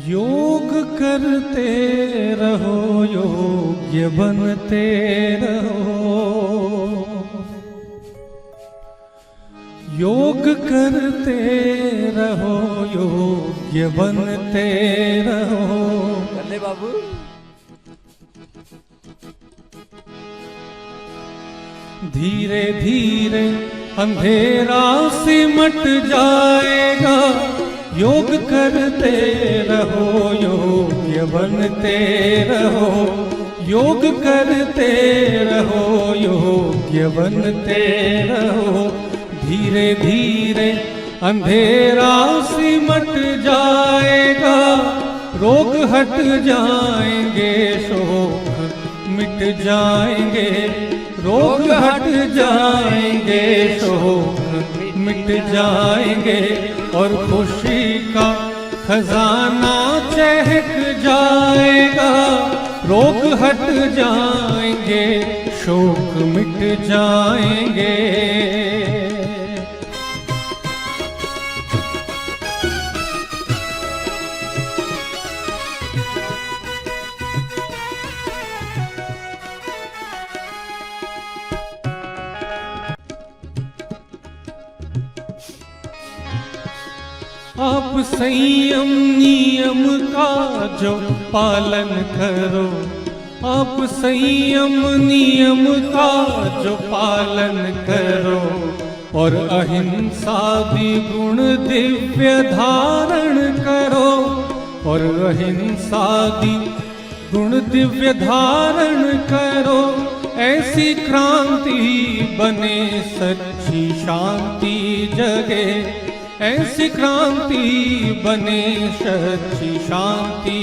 योग करते रहो, योग्य बनते रहो। योग करते रहो, योग्य बनते रहो। कर ले बाबू। धीरे धीरे अंधेरा सिमट जाएगा। योग करते रहो, योग्य बनते रहो। योग करते रहो, योग्य बनते रहो। धीरे धीरे अंधेरा सिमट जाएगा। रोग हट जाएंगे, शोक मिट जाएंगे। रोग हट जाएंगे, शोक मिट जाएंगे। और खुशी का खजाना चहक जाएगा। रोग हट जाएंगे, शोक मिट जाएंगे। आप संयम नियम का जो पालन करो। आप संयम नियम का जो पालन करो। और अहिंसा गुण दिव्य धारण करो। और अहिंसा गुण दिव्य धारण करो। ऐसी क्रांति बने, सच्ची शांति जगे। ऐसी क्रांति बने, सच्ची शांति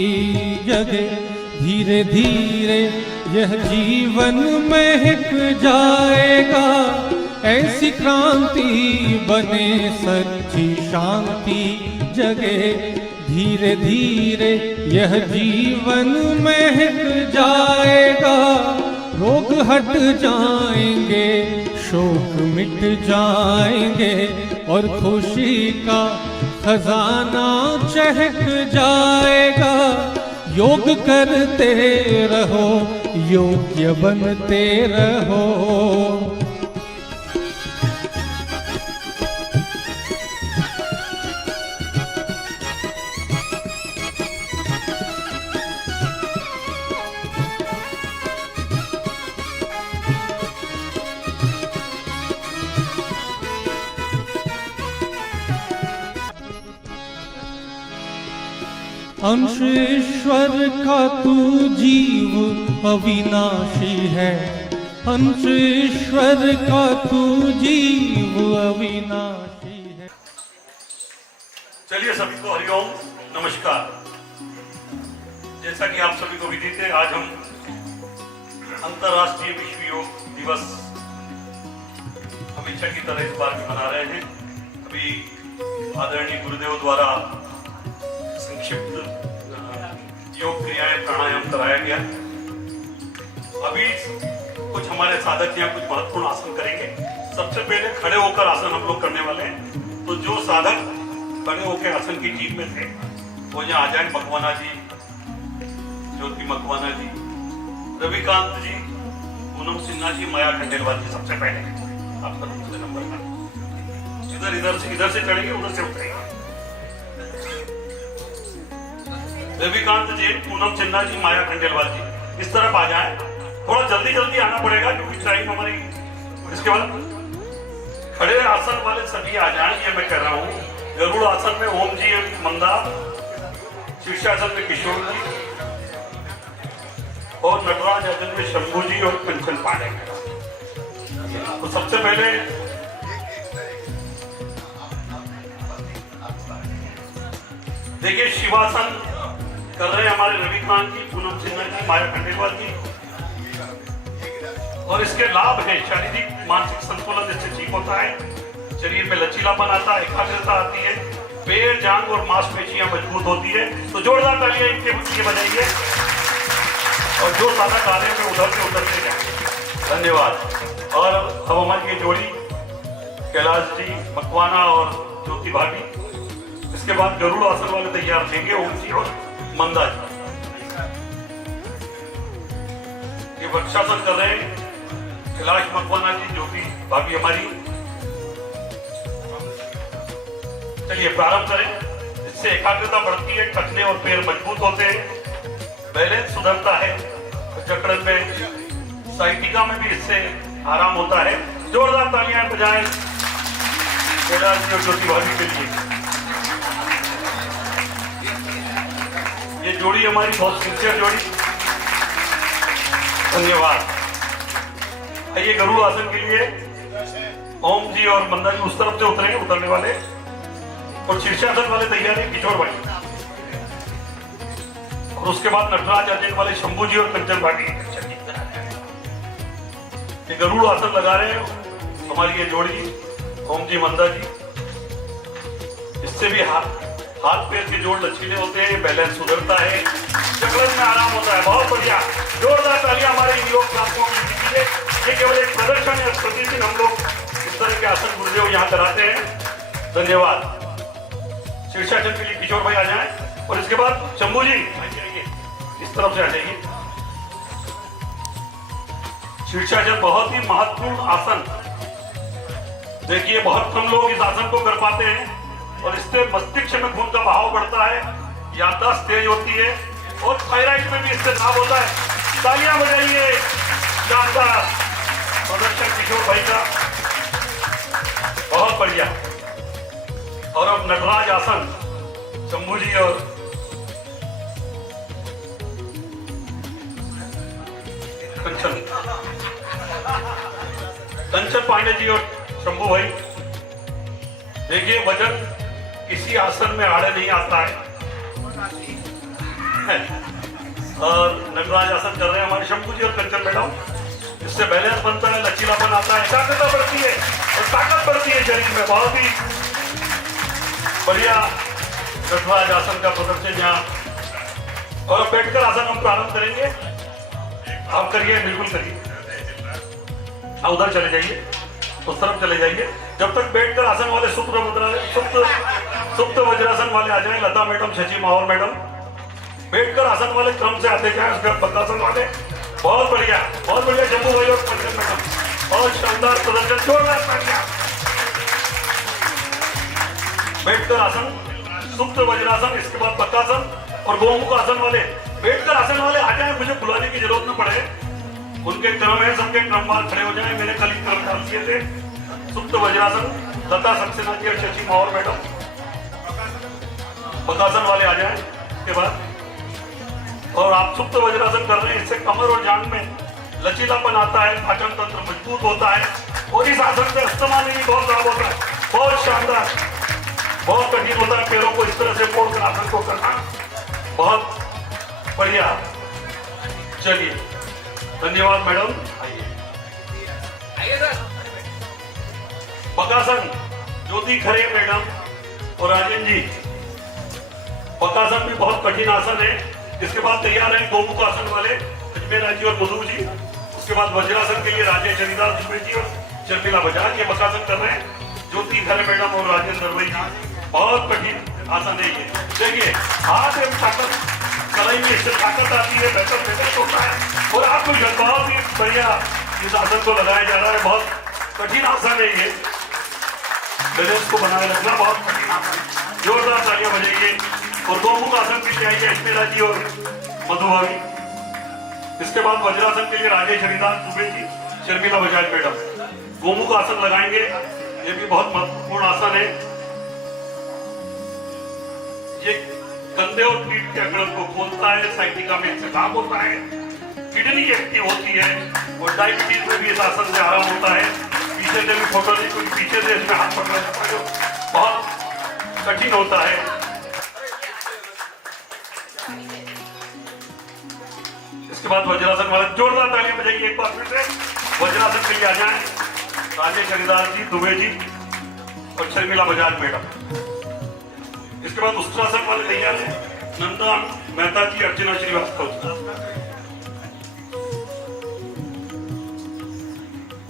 जगे। धीरे धीरे यह जीवन महक जाएगा। ऐसी क्रांति बने, सच्ची शांति जगे। धीरे धीरे यह जीवन महक जाएगा। रोग हट जाएंगे, शोक मिट जाएंगे। और खुशी का खजाना चहक जाएगा। योग करते रहो, योग्य बनते रहो। अंश ईश्वर का तू जीव अविनाशी है। अंश ईश्वर का तू जीव अविनाशी है। चलिए सभी को हरिओम नमस्कार। जैसा कि आप सभी को विदित है, आज हम अंतर्राष्ट्रीय विश्व योग दिवस हमेशा की तरह इस बार भी मना रहे हैं। अभी आदरणीय गुरुदेव द्वारा संक्षिप्त योग क्रियाएं प्राणायाम कराया गया। अभी कुछ हमारे साधक यहाँ कुछ महत्वपूर्ण आसन करेंगे। सबसे पहले खड़े होकर आसन हम लोग करने वाले हैं। तो जो साधक खड़े होकर आसन की टीम में थे वो यहाँ आ जाए। मकवाना जी, ज्योति मकवाना जी, रविकांत जी, पूनम सिन्हा जी, माया खंडेलवाल जी। सबसे पहले आपका दूसरे नंबर का इधर से चढ़ेंगे, उधर से उतरेंगे। रविकांत जी, पूनम सिन्हा जी, माया खंडेलवाल जी इस तरफ आ जाएं। थोड़ा जल्दी जल्दी आना पड़ेगा क्योंकि टाइम हमारी। इसके बाद खड़े आसन वाले सभी आ जाएं। ये मैं कह रहा हूँ। गरुड़ आसन में ओम जी मंदा, शीर्षासन में किशोर जी, और नटराज आसन में शंभू जी और कंचन पांडे। तो सबसे पहले देखिए शिवासन कर रहे हैं हमारे रविकांत जी, पूनम सिन्हा जी, माया खंडेलवाल जी। और इसके लाभ हैं शारीरिक मानसिक संतुलन इससे ठीक होता है। शरीर में लचीलापन आता है, एकाग्रता आती है, पेट जांघ और मांसपेशियां मजबूत होती है। तो जोरदार तालियां इनके लिए बजाइए। और जो साधक आ रहे हैं उधर से जाएंगे। धन्यवाद। और अब हमारी ये जोड़ी कैलाश जी मकवाना और ज्योति भाभी। इसके बाद गरुड़ आसन वाले तैयार देंगे ओम जी और मंदा जी, ये वृक्षासन कर रहे हैं। कैलाश मकवाना जी, ज्योति भाभी हमारी। चलिए प्रारंभ करें। इससे एकाग्रता बढ़ती है, टखने और पैर मजबूत होते हैं, बैलेंस सुधरता है, चक्रण में साइटिका में भी इससे आराम होता है। जोरदार तालियां बजाएं कैलाश जी और ज्योति भाभी के लिए। ये जोड़ी हमारी बहुत सिंसियर जोड़ी, धन्यवाद। आइए गरुड़ आसन के लिए ओम जी और मंदा जी उस तरफ से उतरेंगे, उतरने वाले, और शीर्षासन वाले तैयार है किशोर भाई, और उसके बाद नटराज अजय वाले शंभू जी और कंचन भाभी। ये गरुड़ आसन लगा रहे हैं हमारी ये जोड़ी ओम जी मंदा जी। इससे भी हाथ पैर के जोड़ लचीले होते हैं, बैलेंस सुधरता है, चक्रण में आराम होता है। बहुत बढ़िया, जोरदार तालियां हमारे योग साथियों के लिए। ये केवल एक प्रदर्शन है, प्रतिदिन हम लोग इस तरह के आसन गुरुदेव यहाँ कराते हैं। धन्यवाद। शीर्षासन के लिए किशोर भाई आ जाएं, और इसके बाद शंभू जी आइए, इस तरफ से आ जाइए। शीर्षासन बहुत ही महत्वपूर्ण आसन, देखिए बहुत कम लोग इस आसन को कर पाते हैं, और इससे मस्तिष्क में खून का बहाव बढ़ता है, याददाश्त तेज होती है, और थायराइड में भी इससे लाभ होता है। तालियां बजाइए, शानदार प्रदर्शन किशोर भाई का, बहुत बढ़िया। और अब नटराज आसन शंभू जी और कंचन पांडे जी और शंभू भाई। देखिए वजन किसी आसन में आड़े नहीं आता है, और नटराज आसन कर रहे हैं हमारे शंभू जी और कंचन मैडम। इससे बैलेंस बनता है, लचीलापन आता है, एकाग्रता बढ़ती है और ताकत बढ़ती है शरीर में। बहुत ही बढ़िया नटराज आसन का प्रदर्शन यहाँ। और अब बैठकर आसन हम प्रारंभ करेंगे। आप करिए, बिल्कुल करिए, उधर चले जाइए, उस तरफ चले जाइए। जब तक बैठकर आसन वाले सुप्त वज्रासन वाले आ जाएं, लता मैडम, शशि माहौर मैडम, बैठकर आसन वाले क्रम से आते जाएं, उसके बाद पक्कासन वाले। बहुत बढ़िया, बहुत बढ़िया शंभू भाई और पंकज मैडम, बहुत शानदार प्रदर्शन, जोरदार तालियां। बैठकर आसन, सुप्त वज्रासन, इसके बाद पक्कासन और गोमुख आसन वाले। बैठकर आसन वाले आ जाए, मुझे बुलाने की जरूरत न पड़े, उनके क्रम है, सबके क्रमवार खड़े हो जाए। मैंने कल ही क्रम डाल दिए थे। सुप्त वज्रासन लता सक्सेना जी और शशि माहौर मैडम, पक्कासन वाले आ जाए इसके बाद। और आप सुप्त वज्रासन कर रहे हैं, इससे कमर और जांघ में लचीलापन आता है, पाचन तंत्र मजबूत होता है, और इस आसन से अस्थमा में भी बहुत लाभ होता है। बहुत शानदार, बहुत कठिन होता है पैरों को इस तरह से मोड़कर आसन को करना, बहुत बढ़िया। चलिए, धन्यवाद मैडम। आइए सर। पक्कासन ज्योति खरे मैडम और राजेंद्र जी। पक्कासन भी बहुत कठिन आसन है। इसके बाद तैयार है गोमुख आसन वाले अजमेर जी और मधु जी। उसके बाद वज्रासन के लिए राजेश हरिदास दुबे जी और शर्मिला बजाज, ये पक्कासन कर रहे हैं। ज्योति खरे मैडम और राजेंद्र दरवई जी। बहुत कठिन आसन है ये। देखिए हाथ में ताकत, कलाई में इससे ताकत आती है, बेहतर बेहतर होता है, और आपको बहुत ही बढ़िया इस आसन को लगाया जा रहा है। बहुत कठिन आसन है ये, बैलेंस को बनाए रखना बहुत कठिन आसन। जोरदार तालियां बजाइए। और गोमुख आसन के लिए आइए अश्मिरा जी और मधु भाभी। इसके बाद वज्रासन के लिए राजेश हरिदास दुबे जी, शर्मिला बजाज मैडम। गोमुख आसन लगाएंगे, ये भी बहुत महत्वपूर्ण आसन है। ये कंधे और पीठ के अकड़न को खोलता है, साइटिका में इससे लाभ होता है, किडनी एक्टिव होती है, और डायबिटीज में भी इस आसन से आराम होता है। पीछे से भी फोटो ली, क्योंकि पीछे से इसमें हाथ पकड़ा जाता है, जो बहुत कठिन होता है। इसके बाद वज्रासन वाले, जोरदार तालियां बजाइए एक बार फिर से। वज्रासन के लिए आ जाएं राजेश हरिदास जी, दुबे जी और शर्मिला बजाज मैडम। इसके बाद उष्ट्रासन वाले तैयार हैं, नंदा मेहता जी, अर्चना श्रीवास्तव।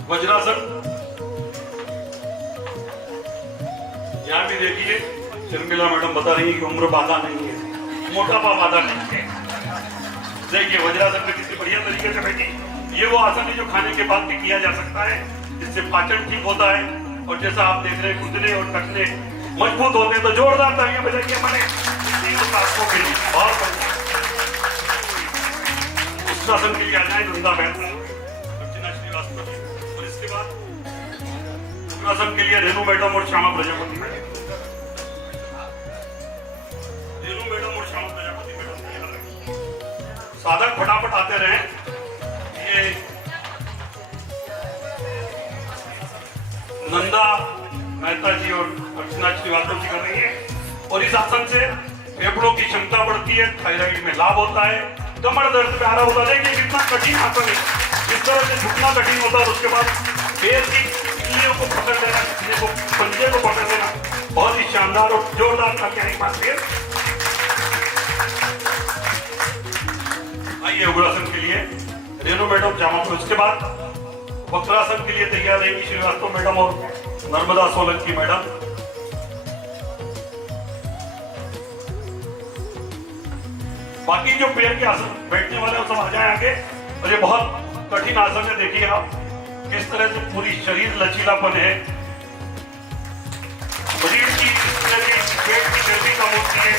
वज्रासन, यहां भी देखिए शर्मिला मैडम बता रही है कि उम्र बाधा नहीं है, मोटापा बाधा नहीं है। देखिए वज्रासन में कितनी बढ़िया तरीके से बैठी। ये वो आसन है जो खाने के बाद भी किया जा सकता है, जिससे पाचन ठीक होता है। और जैसा आप देख रहे हैं घुटने और टखने मजबूत होते हैं। तो जोरदार तालियां बजाइए हमारे साथियों के लिए। बहुत बढ़िया। उस आसन के लिए आ जाए नंदा मेहता, अर्चना श्रीवास्तव। और इसके बाद आसन के लिए रेणु मैडम और श्यामा प्रजापति मैडम। रेणु मैडम और श्यामा प्रजापति मैडम साधक फटाफट आते रहे। ये नंदा मेहता जी और अर्चना श्रीवास्तव जी कर रही है। और इस आसन से फेफड़ों की क्षमता बढ़ती है, थायराइड में लाभ होता है, कमर दर्द में आराम होता है। देखिए कितना कठिन आसन है। इस तरह से झुकना कठिन होता है। उसके बाद पैर की उंगलियों को पकड़ लेना, को पंजे को पकड़ लेना, बहुत ही शानदार और जोरदार करके एक बार फिर आइए। उग्रासन के लिए रेणु मैडम जामा। इसके बाद वक्रासन के लिए तैयार रहेंगी श्रीवास्तव मैडम और नर्मदा सोलंकी मैडम। बाकी जो पैर के आसन बैठने वाले सब आ जाए आगे। और ये बहुत कठिन आसन है। देखिए आप किस तरह से पूरी शरीर लचीलापन है। शरीर की पेट की चर्बी कम होती है,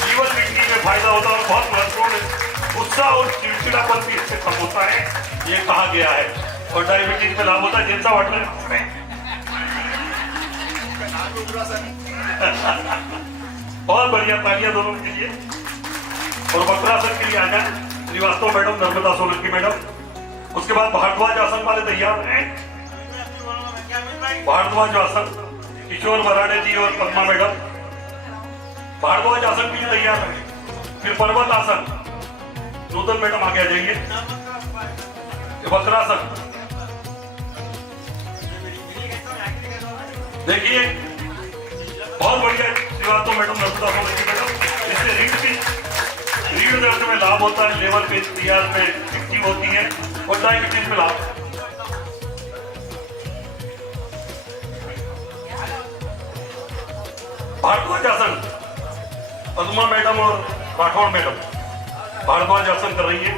लीवर किडनी में फायदा होता है और बहुत महत्वपूर्ण है। गुस्सा और चिड़चिड़ापन भी इससे कम होता है, ये कहा गया है। और डायबिटीज में लाभ होता है। जिनसा वाटर बहुत बढ़िया, तालियां दोनों के लिए। और वक्रासन के लिए आ जाए श्रीवास्तव मैडम, नर्मदा सोलंकी मैडम। उसके बाद भारद्वाज आसन वाले तैयार हैं। भारद्वाज आसन किशोर मराठे जी और पद्मा मैडम भारद्वाज आसन के लिए तैयार है। फिर पर्वत आसन नूतन मैडम आगे आ जाइए। वक्रासन देखिए बहुत बढ़िया। Shrivastava madam, Narmada Solanki madam. इससे रीढ़ दर्द में लाभ होता है, लेवर पे तैयार में एक्टिव होती है और डायबिटीज में लाभ। भारद्वाज आसन पद्मा मैडम और राठौड़ मैडम भारद्वाज आसन कर रही है।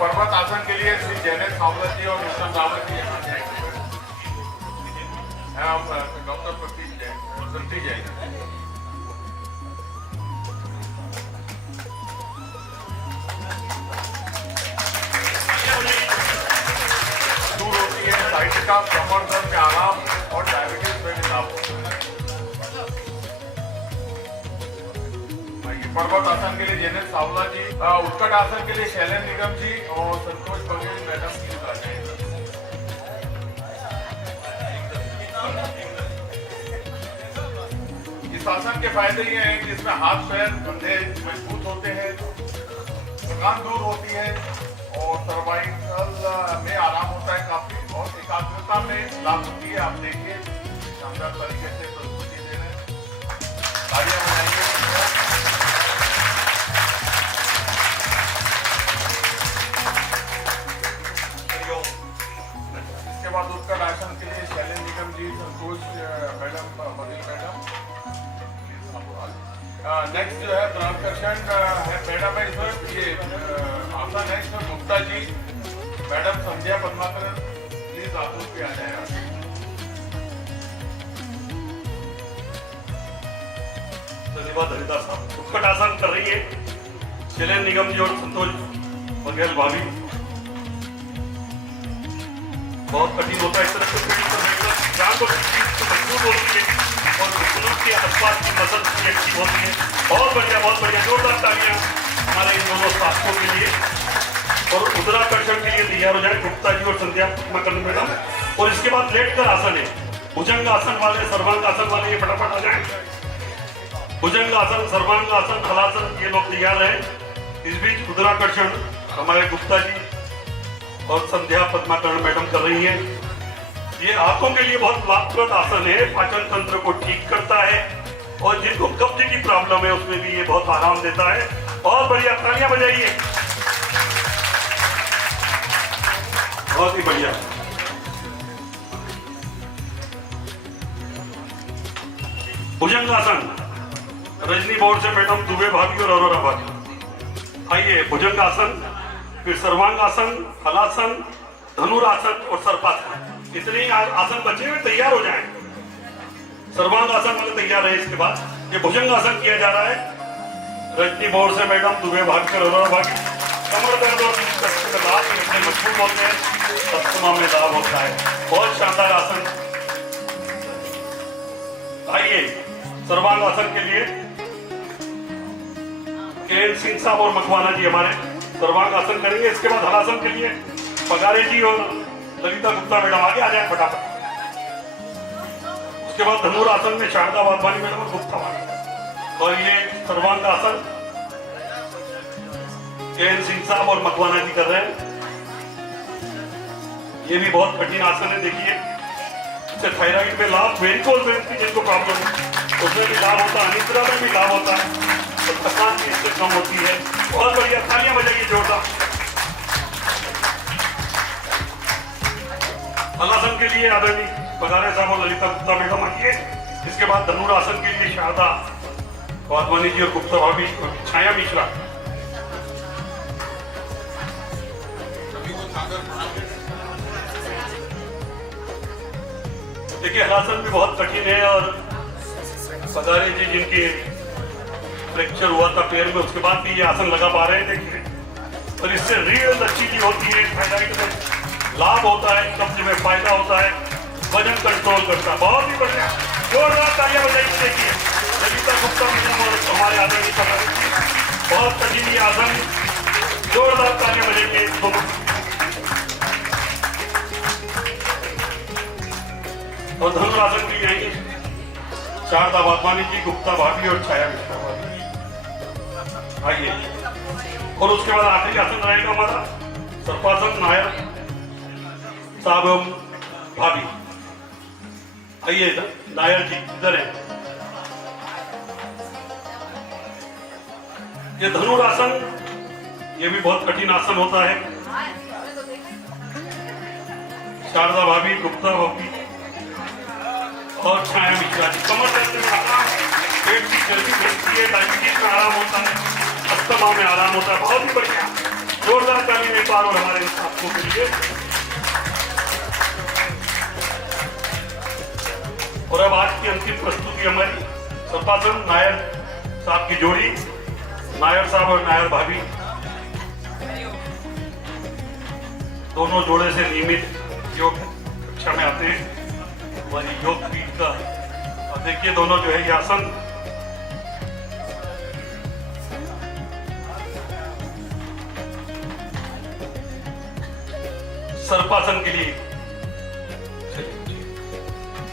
पर्वत आसन के लिए श्री जैनेश सावला जी और मिस्टर रावत जी यहाँ डॉक्टर प्रतीक जैन, संती जैन। दूर होती है साइटिका, कमर दर्द में आराम और डायबिटीज में भी लाभ होता है। पर्वत आसन के लिए जैनेश सावला जी, उत्कट आसन के लिए शैलेंद्र निगम जी और संतोष बघेल मैडम की आ जाएंगे। इस आसन के फायदे ये हैं कि इसमें हाथ पैर कंधे मजबूत होते हैं, थकान दूर होती है और सर्वाइकल में आराम होता है काफी, और एकाग्रता में लाभ होती है। आप देखिए शानदार तरीके से प्रस्तुति दे रहे हैं। तालियां बजाइए। इसके बाद उत्कट आसन के लिए शैलेंद्र निगम जी, संतोष मैडम, बघेल मैडम। नेक्स्ट जो है प्राणकर्षण है मैडम है। इसमें ये आसन है, इसमें Gupta ji madam, Sandhya Padmakar please आप लोग भी आ जाए। धन्यवाद हरिदास साहब। उत्कट आसन कर रही है शैलेंद्र निगम जी और संतोष बघेल भाभी। बहुत कठिन होता है इस तरह से जान को मजबूत होती है और घुटनों के आसपास की मसल की एक्टिव होती है। बहुत बढ़िया। जोरदार तालियां हमारे इन दोनों साथियों के लिए। और उदराकर्षण के लिए तैयार हो जाए गुप्ता जी और संध्या पद्माकर मैडम। और इसके बाद लेटकर आसन है। भुजंग आसन वाले, सर्वांग आसन वाले ये फटाफट आ जाए। भुजंग आसन, सर्वांग आसन, हलासन ये लोग तैयार है। इस बीच उदराकर्षण हमारे गुप्ता जी और संध्या पद्माकर मैडम कर रही है। ये हाथों के लिए बहुत लाभप्रद आसन है, पाचन तंत्र को ठीक करता है और जिनको कब्ज की प्रॉब्लम है उसमें भी ये बहुत आराम देता है। बहुत बढ़िया, तालियां बजाइए। बहुत ही बढ़िया। भुजंगासन, रजनी बोर्ड से मैडम दुबे भाभी और अरोरा भाभी। आइए, भुजंगासन, फिर सर्वांगासन, हलासन, धनुरासन और सर्पासन। इतने ही आसन बचे हुए, तैयार हो जाएं। सर्वांगासन वाले तैयार है। इसके बाद ये भुजंगासन किया जा रहा है। रजनी बोर्ड से मैडम दुबे भाभी और अरोरा भाभी। कमर दर्द और कष्ट में लाभ इतने मजबूत होते हैं, अस्थमा में लाभ होता है। बहुत शानदार आसन। आइए, सर्वांगासन के लिए के सिंह साहब और मकवाना जी हमारे सर्वांगासन करेंगे। इसके बाद हलासन के लिए पगारे जी और ललिता गुप्ता मैडम आगे आ जाए फटाफट। उसके बाद धनुरासन में शारदा वाधवानी मैडम और गुप्ता वाली। और ये सर्वांगासन के सिंह साहब और मकवाना जी कर रहे हैं। ये भी बहुत कठिन आसन है। देखिए, इससे थायराइड में लाभ, वेरिकोज वेन्स की जिनको प्रॉब्लम है उसमें भी लाभ होता है, अनिद्रा में भी लाभ होता है, तो थकान भी इससे कम होती है। बहुत बढ़िया, तालियां बजाइए जोरदार। हलासन के लिए आदरणीय पगारे साहब और ललिता गुप्ता मैडम आइए। इसके बाद धनुरासन के लिए शारदा वाधवानी जी और गुप्ता भाभी और छाया मिश्रा। देखिए, हलासन भी बहुत कठिन है और पगारे जी जिनके फ्रैक्चर हुआ था पैर में, उसके बाद भी ये आसन लगा पा रहे हैं। देखिए, और इससे रीढ़ अच्छी भी होती है, थायराइड में लाभ होता है, कब्ज में फायदा होता है, वजन कंट्रोल करता है। बहुत ही बढ़िया, जोरदार तालियां बजाइए। देखिए, ललिता गुप्ता मैडम और हमारे आदरणीय पगारे जी, बहुत कठिन आसन, जोरदार तालियां बजाइए दोनों। और धनुरासन भी आएंगे शारदा वाधवानी जी, गुप्ता भाभी और छाया मिश्रा भाभी। आइए, और उसके बाद आखिरी आसन रहेगा हमारा सर्पासन, नायर साहब एवं भाभी। आइए, नायर जी इधर है। ये धनुरासन, ये भी बहुत कठिन आसन होता है। शारदा भाभी, गुप्ता भाभी और छाया मिश्रा जी। कमर दर्द में आराम, पेट की चर्बी घटती है, डायबिटीज में आराम होता है, अस्थमा में आराम होता है। बहुत ही बढ़िया, जोरदार ताली एक बार और हमारे साथियों के लिए। और अब आज की अंतिम प्रस्तुति हमारी सर्पासन, नायर साहब की जोड़ी, नायर साहब और नायर भाभी दोनों जोड़े से नियमित योग कक्षा में आते हैं हमारी योग पीठ का। और देखिए, दोनों जो है ये आसन सर्पासन के लिए।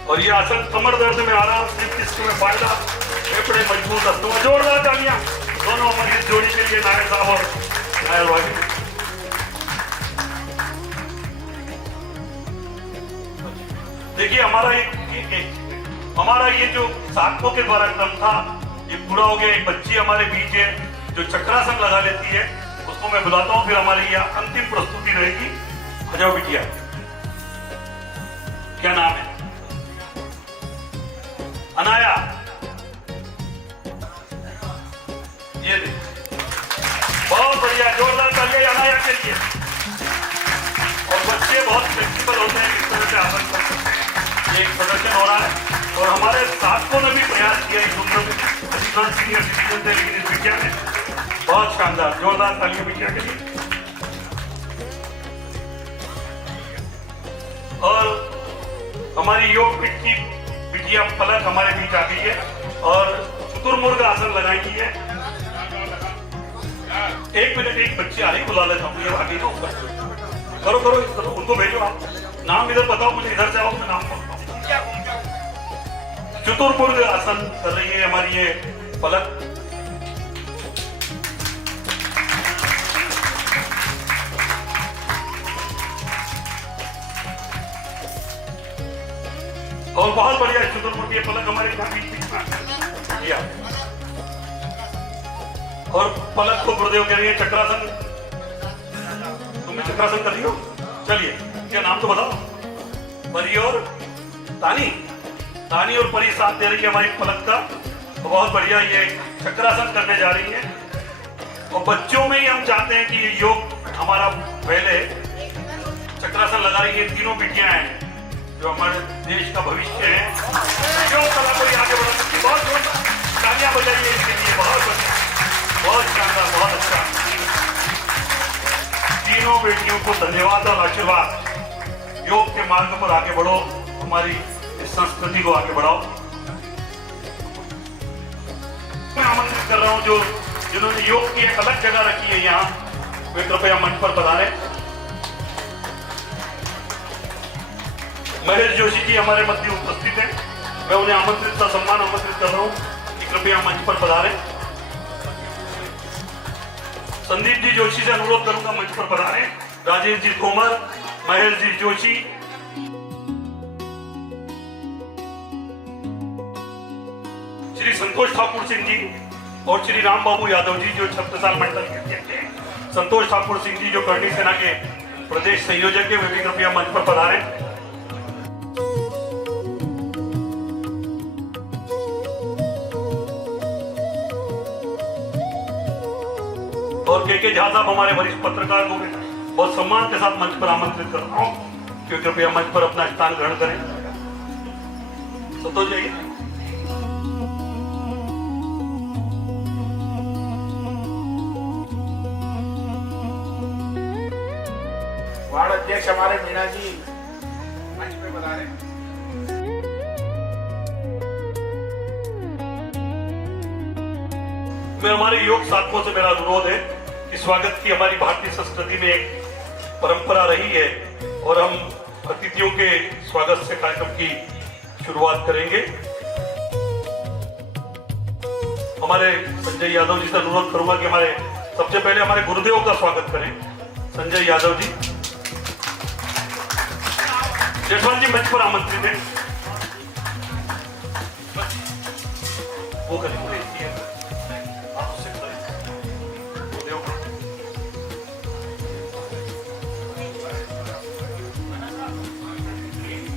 और ये आसन कमर दर्द में आराम, स्लिप डिस्क में फायदा, फेफड़े मजबूत, अस्थमा। जोरदार तालियां दोनों हमारी इस जोड़ी के लिए, नायर साहब और नायर भाभी। देखिए, हमारा ये जो साधकों के द्वारा क्रम था, ये पूरा हो गया। एक बच्ची हमारे बीच है जो चक्रासन लगा लेती है, उसको मैं बुलाता हूँ। फिर हमारी यह अंतिम प्रस्तुति रहेगी। आ जाओ बिटिया, क्या नाम है? अनाया। ये दे, बहुत बढ़िया, जोरदार तालियां अनाया के लिए। और बच्चे बहुत फ्लेक्सिबल होते हैं, इस तरह से आसन कर सकते हैं। एक प्रदर्शन हो रहा है और हमारे साथियों ने भी प्रयास किया इस उम्र में, सीनियर सिटीजन थे, लेकिन इस बिटिया ने बहुत शानदार, जोरदार तालियां बिटिया के लिए। और हमारी योग पीठ की बिटिया पलक हमारे बीच आ गई है और चतुर्मुर्ग आसन लगाई है। एक मिनट, एक बच्चे आ रही, बुला लेता हूँ। ये आगे ना ऊपर करो करो, उनको भेजो। आप नाम इधर बताओ मुझे, इधर से आओ, मैं नाम बोलता हूँ। चतुर्मुर्ग आसन कर रही है हमारी ये पलक। और बहुत बढ़िया चतुर्मुर्ग ये पलक हमारे बीच में किया। और पलक को गुरुदेव कह रही है चक्रासन। तुमने चक्रासन कर लियो? चलिए, क्या नाम तो बताओ। परी और तानी, दानी और परी साथ दे रही है हमारी पलक का, तो बहुत बढ़िया ये चक्रासन करने जा रही है। और बच्चों में ही हम चाहते हैं कि ये योग हमारा पहले चक्रासन लगा रही है। तीनों बिटियां हैं जो हमारे देश का भविष्य है। योग कला को आगे बढ़ा सकती, बहुत बहुत तालियां बजाइए इसके लिए। बहुत बढ़िया, बहुत शानदार, बहुत अच्छा। तीनों बेटियों को धन्यवाद और आशीर्वाद। योग के मार्ग पर आगे बढ़ो, हमारी इस संस्कृति को आगे बढ़ाओ। मैं आमंत्रित कर रहा हूं जो जिन्होंने योग की एक अलग जगह रखी है यहाँ, वे कृपया मंच पर पधारें। महेश जोशी जी हमारे मध्य उपस्थित हैं। मैं उन्हें आमंत्रित का सम्मान आमंत्रित कर रहा हूं कि कृपया मंच पर पधारें। संदीप जी जोशी से अनुरोध करूंगा मंच पर पधारें। राजेश जी तोमर, महेश जी जोशी, श्री संतोष ठाकुर सिंह जी और श्री राम बाबू यादव जी जो छत्रसाल मंडल के अध्यक्ष हैं। संतोष ठाकुर सिंह जी जो करणी सेना के प्रदेश संयोजक है, वे भी कृपया मंच पर पधारें। और के झा साहब हमारे वरिष्ठ पत्रकार को भी बहुत सम्मान के साथ मंच पर आमंत्रित कर रहा हूं कि कृपया मंच पर अपना स्थान ग्रहण करें। संतोष जी, वार्ड अध्यक्ष हमारे मीणा जी मंच पे बता रहे। मैं हमारे योग साथियों से मेरा अनुरोध है कि स्वागत की हमारी भारतीय संस्कृति में एक परंपरा रही है और हम अतिथियों के स्वागत से कार्यक्रम की शुरुआत करेंगे। हमारे संजय यादव जी से अनुरोध करूंगा कि हमारे सबसे पहले हमारे गुरुदेव का स्वागत करें। संजय यादव जी, जसवंत जी मंच पर आमंत्रित हैं। वो करें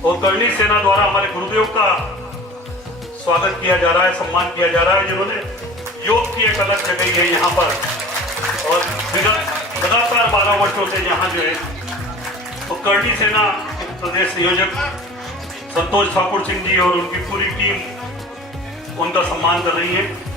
और करणी सेना द्वारा हमारे गुरुदेव का स्वागत किया जा रहा है, सम्मान किया जा रहा है, जिन्होंने योग की एक अलग जगह है यहाँ पर और विगत लगातार 12 वर्षों से यहाँ जो है तो करणी सेना प्रदेश संयोजक संतोष ठाकुर सिंह जी और उनकी पूरी टीम उनका सम्मान कर रही है।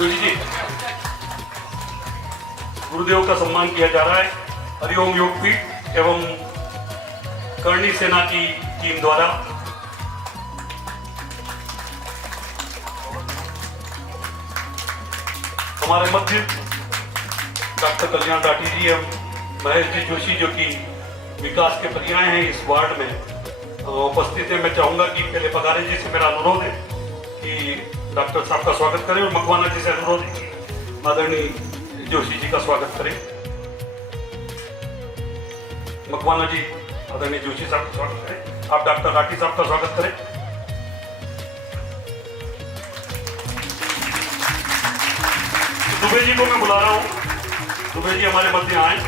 जोशी जी, गुरुदेव का सम्मान किया जा रहा है हरिओम योगपीठ एवं करणी सेना की टीम द्वारा। हमारे मध्य डॉक्टर कल्याण राठी जी एवं महेश जी जोशी जो कि विकास के पर्याय हैं इस वार्ड में उपस्थित है। मैं चाहूंगा कि पहले पगारे जी से मेरा अनुरोध है कि डॉक्टर साहब का स्वागत करें और मकवाना जी से अनुरोध है कि आदरणीय जोशी जी का स्वागत करें। मकवाना जी आदरणीय जोशी साहब का स्वागत करें। आप डॉक्टर राठी साहब का स्वागत करें। दुबे जी को मैं बुला रहा हूं, दुबे जी हमारे मध्य आए।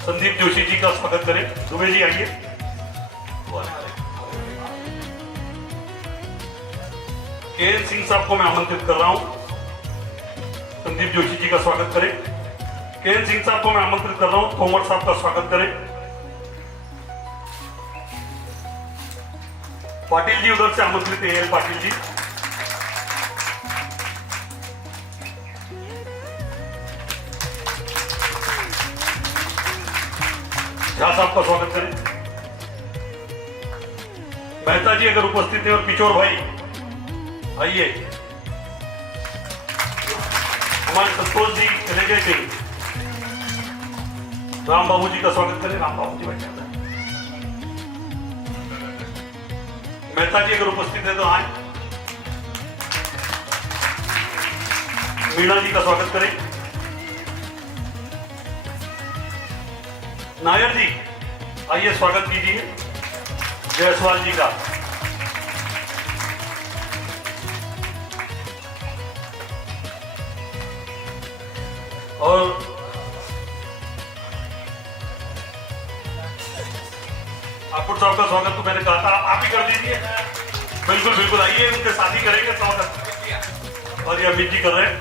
संदीप जोशी जी का स्वागत करें। दुबे जी आइए। के सिंह साहब को मैं आमंत्रित कर रहा हूं। संदीप जोशी जी का स्वागत करें। केएन सिंह साहब को मैं आमंत्रित कर रहा हूं, तोमर साहब का स्वागत करें। पाटिल जी उधर से आमंत्रित है, एल पाटिल जी। झा साहब का स्वागत करें। मेहता जी अगर उपस्थित है, और किशोर भाई आइए। हमारे संतोष जी चले गए थे, राम बाबू जी का स्वागत करें। राम बाबू जी बैठे हैं। मेहता जी अगर उपस्थित है तो आए। मीणा जी का स्वागत करें। नायर जी आइए, स्वागत कीजिए जायसवाल जी का। और ठाकुर साहब का स्वागत तो मैंने कहा था, आप ही कर दीजिए। बिल्कुल बिल्कुल, आइए, उनके साथ ही करेंगे स्वागत। और ये अमित जी कर रहे हैं।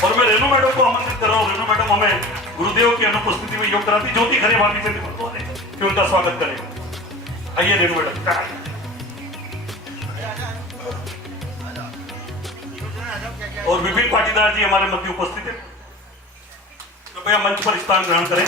और मैं रेनू मैडम को आमंत्रित कर रहा हूँ। रेनू मैडम हमें गुरुदेव की अनुपस्थिति में योग कराती, ज्योति खरे भाभी से निमंत्रण है कि उनका स्वागत करें। आइए रेनू मैडम। और विभिन्न पाटीदार जी हमारे मध्य उपस्थित है, कृपया मंच पर स्थान ग्रहण करें।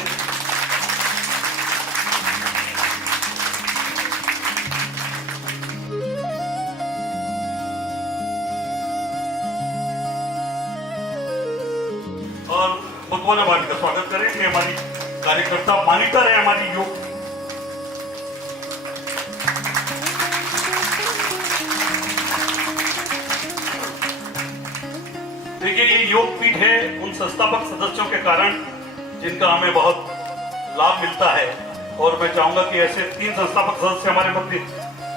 और भगवान भाभी का स्वागत करें कि हमारी कार्यकर्ता मॉनिटर है हमारी योग। देखिए, ये योग पीठ है उन संस्थापक सदस्यों के कारण जिनका हमें बहुत लाभ मिलता है। और मैं चाहूंगा कि ऐसे 3 संस्थापक सदस्य हमारे मध्य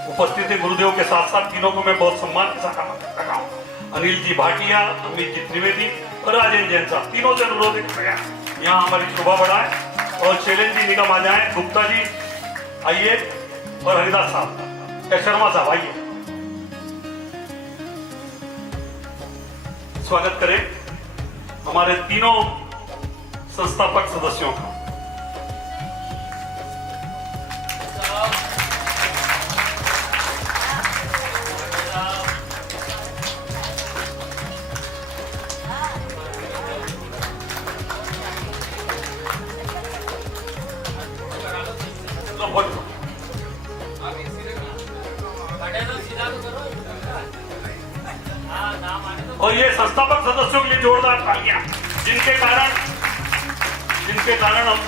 उपस्थित है। गुरुदेव के साथ साथ तीनों को मैं बहुत सम्मान के साथ आमंत्रित कर रहा हूँ। अनिल जी भाटिया, अमित जी त्रिवेदी और राजेंद्र जैन साहब, तीनों से अनुरोध है यहाँ हमारी शोभा बढ़ाए। और शैलेंद्र जी निगम आ जाए, गुप्ता जी आइए, और हरिदास साहब, शर्मा साहब आइए। स्वागत करें हमारे तीनों संस्थापक सदस्यों का। और ये संस्थापक सदस्यों के लिए जोरदार तालियां, जिनके कारण हम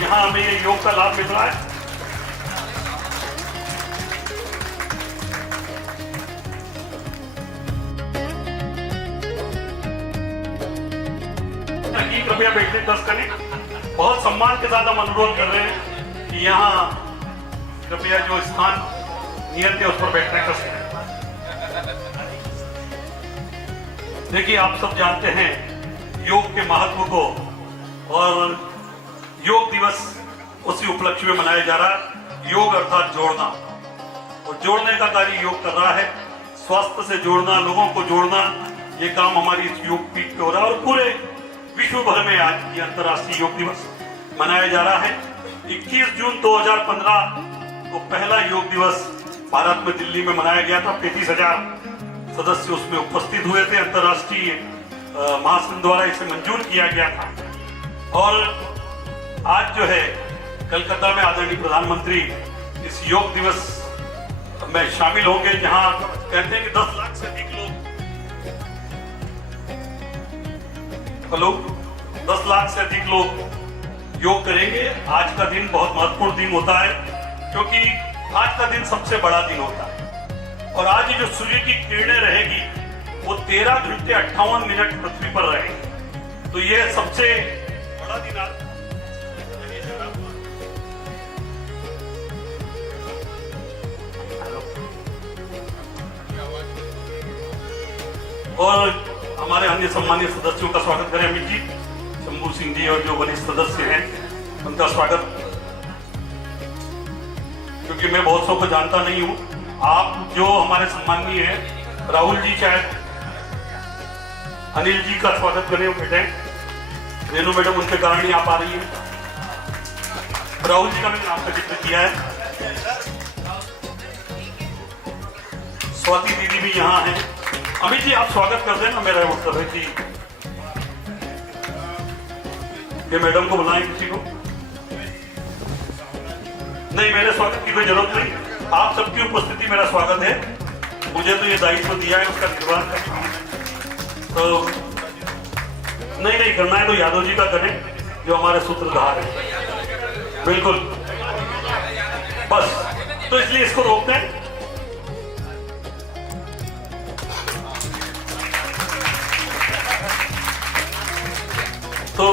यहाँ हमें ये योग का लाभ मिल रहा है। कृपया बैठने 10 करें। बहुत सम्मान के साथ हम अनुरोध कर रहे हैं कि यहाँ कृपया जो स्थान नियत है उस पर बैठने का समय। देखिए, आप सब जानते हैं योग के महत्व को, और योग दिवस उसी उपलक्ष्य में मनाया जा रहा है। योग अर्थात जोड़ना, और जोड़ने का कार्य योग कर रहा है। स्वास्थ्य से जोड़ना, लोगों को जोड़ना, ये काम हमारी इस योग पीठ पे हो रहा है। और पूरे विश्व भर में आज ये अंतर्राष्ट्रीय योग दिवस मनाया जा रहा है। 21 जून 2015 को पहला योग दिवस भारत में दिल्ली में मनाया गया था। 35,000 सदस्य उसमें उपस्थित हुए थे। अंतर्राष्ट्रीय महासंघ द्वारा इसे मंजूर किया गया था। और आज जो है कलकत्ता में आदरणीय प्रधानमंत्री इस योग दिवस में शामिल होंगे, जहां कहते हैं कि 10 लाख से अधिक लोग 10 लाख से अधिक लोग योग करेंगे। आज का दिन बहुत महत्वपूर्ण दिन होता है, क्योंकि आज का दिन सबसे बड़ा दिन होता है। और आज जो सूर्य की किरणें रहेगी वो 13 घंटे 58 मिनट पृथ्वी पर रहेगी। तो ये सबसे बड़ा दिन आज। और हमारे अन्य सम्मानित सदस्यों का स्वागत करें। अमित जी, शंभू सिंह जी और जो वरिष्ठ सदस्य हैं उनका स्वागत। क्योंकि मैं बहुत सौ को जानता नहीं हूं, आप जो हमारे सम्माननीय हैं राहुल जी, शायद अनिल जी का स्वागत करने बैठे। रेनू मैडम उनके कारण ही आप आ रही है। राहुल जी का मैंने नाम का जिक्र किया है। स्वाति दीदी भी यहाँ है। अमित जी आप स्वागत कर देना। मेरा मतलब है कि ये मैडम को बुलाएं किसी को। नहीं, मेरे स्वागत की कोई जरूरत नहीं। आप सबकी उपस्थिति मेरा स्वागत है। मुझे तो ये दायित्व दिया है उसका निर्वहन करना। तो नहीं करना है तो यादव जी का करें जो हमारे सूत्रधार हैं। बिल्कुल, बस तो इसलिए इसको रोकते हैं। तो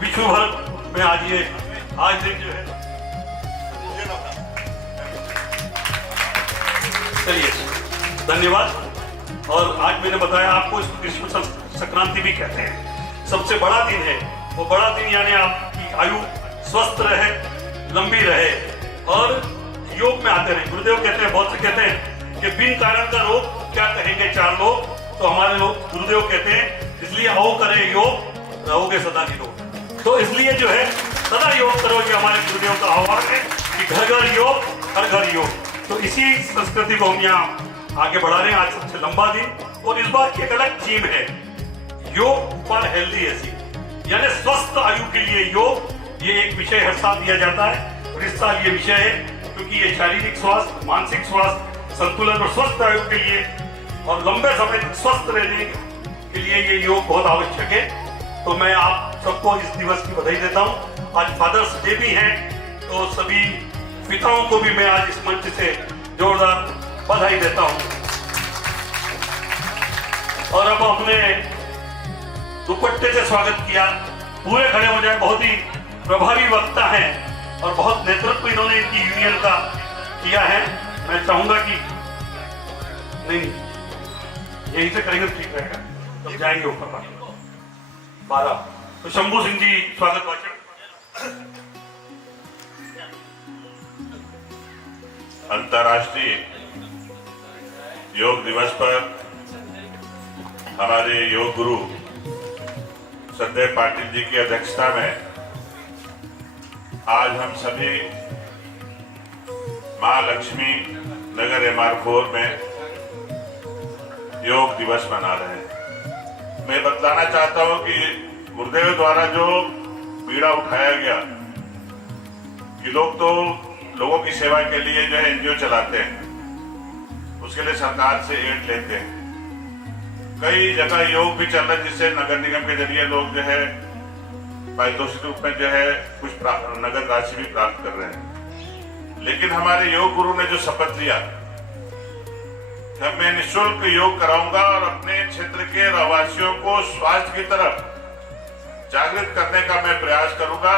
विश्व भर में आज दिन जो है, चलिए धन्यवाद। और आज मैंने बताया आपको इसको ग्रीष्म संक्रांति भी कहते हैं। सबसे बड़ा दिन है वो। बड़ा दिन यानी आपकी आयु स्वस्थ रहे, लंबी रहे और योग में आते रहे। गुरुदेव कहते हैं, बहुत से कहते हैं कि बिन कारण का रोग क्या कहेंगे चार लोग, तो हमारे लोग गुरुदेव कहते हैं इसलिए आओ करे योग, रहोगे सदा निरोग। तो इसलिए जो है सदा योग करो, ये हमारे गुरुदेव का आह्वान है कि घर घर योग, हर घर योग। तो इसी संस्कृति को हम यहाँ आगे बढ़ा रहे हैं। आज सबसे लंबा दिन और इस बार की एक अलग थीम है, योग फॉर हेल्दी एजिंग, यानी स्वस्थ आयु के लिए योग। ये एक विषय हर साल दिया जाता है और इस साल ये विषय है क्योंकि ये शारीरिक स्वास्थ्य, मानसिक स्वास्थ्य, संतुलन और स्वस्थ आयु के लिए और लंबे समय तक स्वस्थ रहने के लिए ये योग बहुत आवश्यक है। तो मैं आप सबको इस दिवस की बधाई देता हूँ। आज फादर्स डे भी है, तो सभी पिताओं को भी मैं आज इस मंच से जोरदार बधाई देता हूँ। और अब अपने दुपट्टे से स्वागत किया। पूरे खड़े हो जाए। बहुत ही प्रभावी वक्ता हैं और बहुत नेतृत्व इन्होंने इनकी यूनियन का किया है। मैं चाहूंगा कि नहीं यही से करेंगे तो ठीक रहेगा। तब जाएंगे ऊपर 12। तो शंभू सिंह जी स्वागत भाषण। अंतर्राष्ट्रीय योग दिवस पर हमारे योग गुरु संदेव पाटिल जी की अध्यक्षता में आज हम सभी महालक्ष्मी नगर MR4 में योग दिवस मना रहे हैं। मैं बतलाना चाहता हूं कि गुरुदेव द्वारा जो बीड़ा उठाया गया कि लोग तो लोगों की सेवा के लिए जो है एनजीओ चलाते हैं, उसके लिए सरकार से एड लेते हैं। कई जगह योग भी चल रहा है जिससे नगर निगम के जरिए लोग जो है पारितोषिक रूप में जो है कुछ नगद राशि भी प्राप्त कर रहे हैं। लेकिन हमारे योग गुरु ने जो शपथ लिया कि मैं निःशुल्क योग कराऊंगा और अपने क्षेत्र के रहवासियों को स्वास्थ्य की तरफ जागृत करने का मैं प्रयास करूंगा,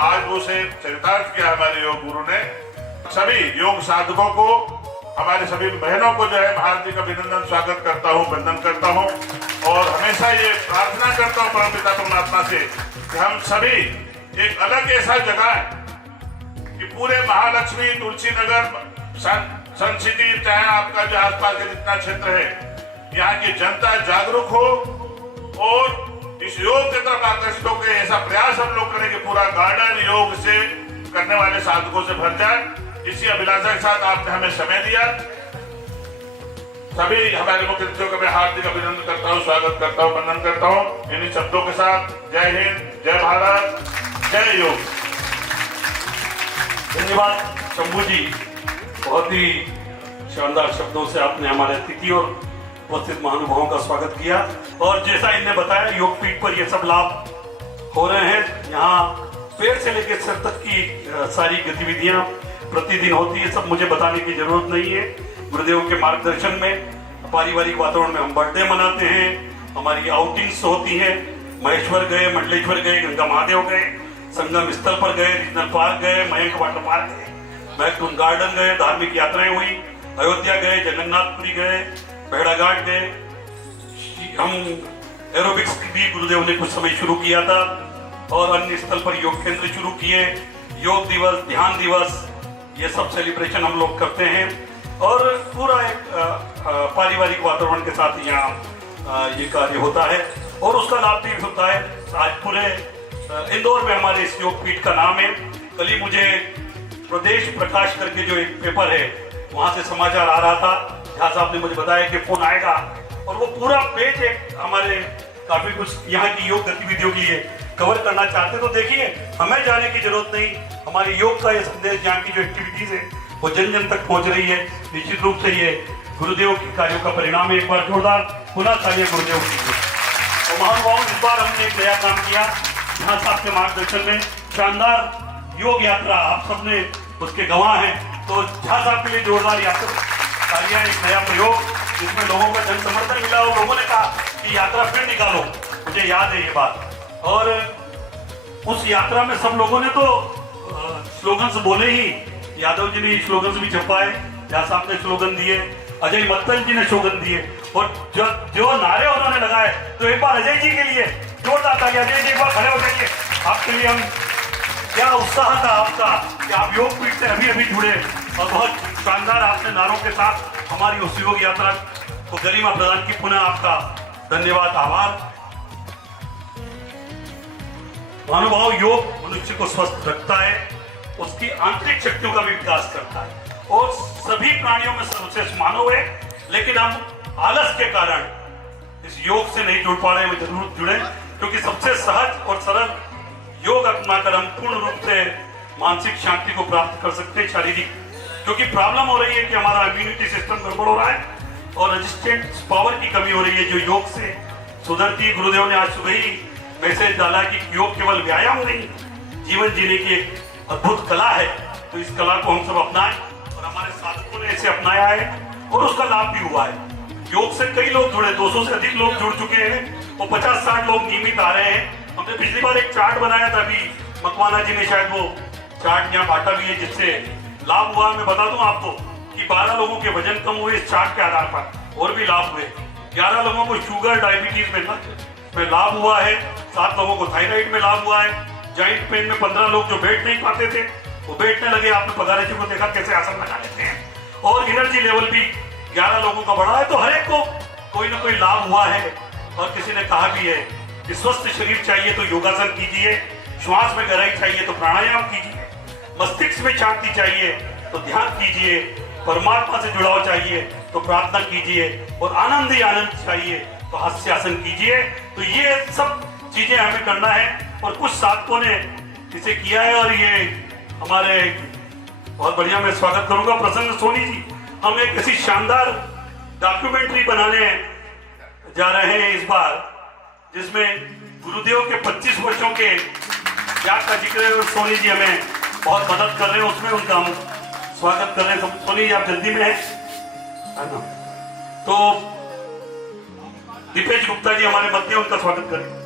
आज उसे चरितार्थ किया हमारे योग गुरु ने। सभी योग साधकों को, हमारे सभी बहनों को जो है हार्दिक अभिनंदन, स्वागत करता हूँ, वंदन करता हूँ और हमेशा ये प्रार्थना करता हूँ परमपिता परमात्मा से कि हम सभी एक अलग ऐसा जगह है कि पूरे महालक्ष्मी, तुलसी नगर, सन सिटी, चाहे आपका जो आसपास का जितना क्षेत्र है, यहाँ की जनता जागरूक हो और इस योग की तरफ आकर्षित होकर ऐसा प्रयास हम लोग करें कि पूरा गार्डन योग से करने वाले साधकों से भर जाए। इसी अभिलाषा के साथ आपने हमें समय दिया। सभी हमारे मुख्य अतिथियों का मैं हार्दिक अभिनंदन करता हूँ, स्वागत करता हूँ, वंदन करता हूँ। इन्हीं शब्दों के साथ जय हिंद, जय भारत, जय योग। धन्यवाद शंभू जी, बहुत ही शानदार शब्दों से आपने हमारे अतिथि और उपस्थित महानुभावों का स्वागत किया। और जैसा इन्हें बताया, योग पीठ पर ये सब लाभ हो रहे हैं। यहाँ पैर से लेकर सिर तक की सारी गतिविधियां प्रतिदिन होती है। सब मुझे बताने की जरूरत नहीं है। गुरुदेव के मार्गदर्शन में पारिवारिक वातावरण में हम बर्थडे मनाते हैं, हमारी आउटिंग्स होती है। महेश्वर गए, मंडलेश्वर गए, गंगा महादेव गए, संगम स्थल पर गए, रीजनल पार्क गए, मयंक वाटर पार्क गए, मैकटून गार्डन गए, धार्मिक यात्राएं हुई, अयोध्या गए, जगन्नाथपुरी गए, बेहड़ा घाट गए। हम एरोबिक्स भी गुरुदेव ने कुछ समय शुरू किया था और अन्य स्थल पर योग केंद्र शुरू किए। योग दिवस, ध्यान दिवस, ये सब सेलिब्रेशन हम लोग करते हैं। और पूरा एक पारिवारिक वातावरण के साथ यहाँ ये कार्य होता है और उसका लाभ भी होता है। आज पूरे इंदौर में हमारे इस योग पीठ का नाम है। कल ही मुझे प्रदेश प्रकाश करके जो एक पेपर है वहां से समाचार आ रहा था, जहाँ साहब ने मुझे बताया कि फोन आएगा और वो पूरा पेज एक हमारे काफी कुछ यहाँ की योग गतिविधियों के लिए कवर करना चाहते। तो देखिए, हमें जाने की जरूरत नहीं, हमारे योग का ये संदेश, यहाँ की जो एक्टिविटीज है वो जन जन तक पहुंच रही है। निश्चित रूप से ये गुरुदेव के कार्यों का परिणाम है। एक बार जोरदार पुनः तालियां गुरुदेव की। तो महानुभाव, इस बार हमने एक नया काम किया, जहाँ साहब के मार्गदर्शन में शानदार योग यात्रा, आप सबने उसके गवाह हैं। तो झा साहब के लिए जोरदार यात्रा तालियां, एक नया प्रयोग जिसमें लोगों का जन समर्थन मिला और लोगों ने कहा कि यात्रा फिर निकालो। मुझे याद है ये बात। और उस यात्रा में सब लोगों ने तो स्लोगन्स बोले ही, यादव जी ने स्लोगन्स भी छपाए, झा साहब ने स्लोगन दिए, अजय मत्तल जी ने स्लोगन दिए और जो नारे उन्होंने लगाए। तो एक बार अजय जी के लिए जोरदार तालियां। अजय जी एक बार खड़े हो जाइए, आपके लिए हम, क्या उत्साह था आपका कि आप योग पीठ से अभी अभी जुड़े और बहुत शानदार आपने नारों के साथ हमारी उस योग यात्रा को गरिमा प्रदान की। पुनः आपका धन्यवाद, आभार। महानुभाव, योग मनुष्य को स्वस्थ रखता है, उसकी आंतरिक शक्तियों का भी विकास करता है और सभी प्राणियों में सर्वश्रेष्ठ मानव है। लेकिन हम आलस के कारण इस योग से नहीं जुड़ पा रहे हैं। जरूर जुड़े, क्योंकि सबसे सहज और सरल योग अपनाकर हम पूर्ण रूप से मानसिक शांति को प्राप्त कर सकते हैं। शारीरिक, क्योंकि प्रॉब्लम हो रही है कि हमारा इम्यूनिटी सिस्टम गड़बड़ हो रहा है और रेजिस्टेंस पावर की कमी हो रही है, जो योग से सुधरती है। गुरुदेव ने आज सुबह ही मैसेज डाला कि योग केवल व्यायाम नहीं, जीवन जीने की एक अद्भुत कला है। तो इस कला को हम सब अपनाएं और हमारे साधकों ने इसे अपनाया है और उसका लाभ भी हुआ है। योग से कई लोग जुड़े, 200 से अधिक लोग जुड़ चुके हैं और 50-60 लोग नियमित आ रहे हैं। हमने पिछली बार एक चार्ट बनाया था, अभी मकवाना जी ने शायद वो चार्ट यहाँ बांटा भी है, जिससे लाभ हुआ। मैं बता दूं आपको कि 12 लोगों के वजन कम हुए इस चार्ट के आधार पर, और भी लाभ हुए। 11 लोगों को शुगर डायबिटीज में लाभ हुआ है, 7 लोगों को थायराइड में लाभ हुआ है। जॉइंट पेन में 15 लोग जो बैठ नहीं पाते थे वो बैठने लगे। आपने पधारे जी को देखा कैसे आसन लगा लेते हैं। और एनर्जी लेवल भी 11 लोगों का बढ़ा है। तो हर एक को कोई ना कोई लाभ हुआ है। और किसी ने कहा भी है कि स्वस्थ शरीर चाहिए तो योगासन कीजिए, श्वास में गहराई चाहिए तो प्राणायाम कीजिए, मस्तिष्क में शांति चाहिए तो ध्यान कीजिए, परमात्मा से जुड़ाव चाहिए तो प्रार्थना कीजिए, और आनंद ही आनंद चाहिए तो हास्यासन कीजिए। तो ये सब चीजें हमें करना है और कुछ साधकों ने इसे किया है। और ये हमारे बहुत बढ़िया, मैं स्वागत करूंगा प्रसन्न सोनी जी। हम एक ऐसी शानदार डॉक्यूमेंट्री बनाने जा रहे हैं इस बार, जिसमें गुरुदेव के 25 वर्षों के त्याग का जिक्र है और सोनी जी हमें बहुत मदद कर रहे हैं उसमें। उनका हम स्वागत कर रहे हैं। सोनी जी आप जल्दी में है ना? तो दीपेश गुप्ता जी हमारे मध्य, उनका स्वागत करें।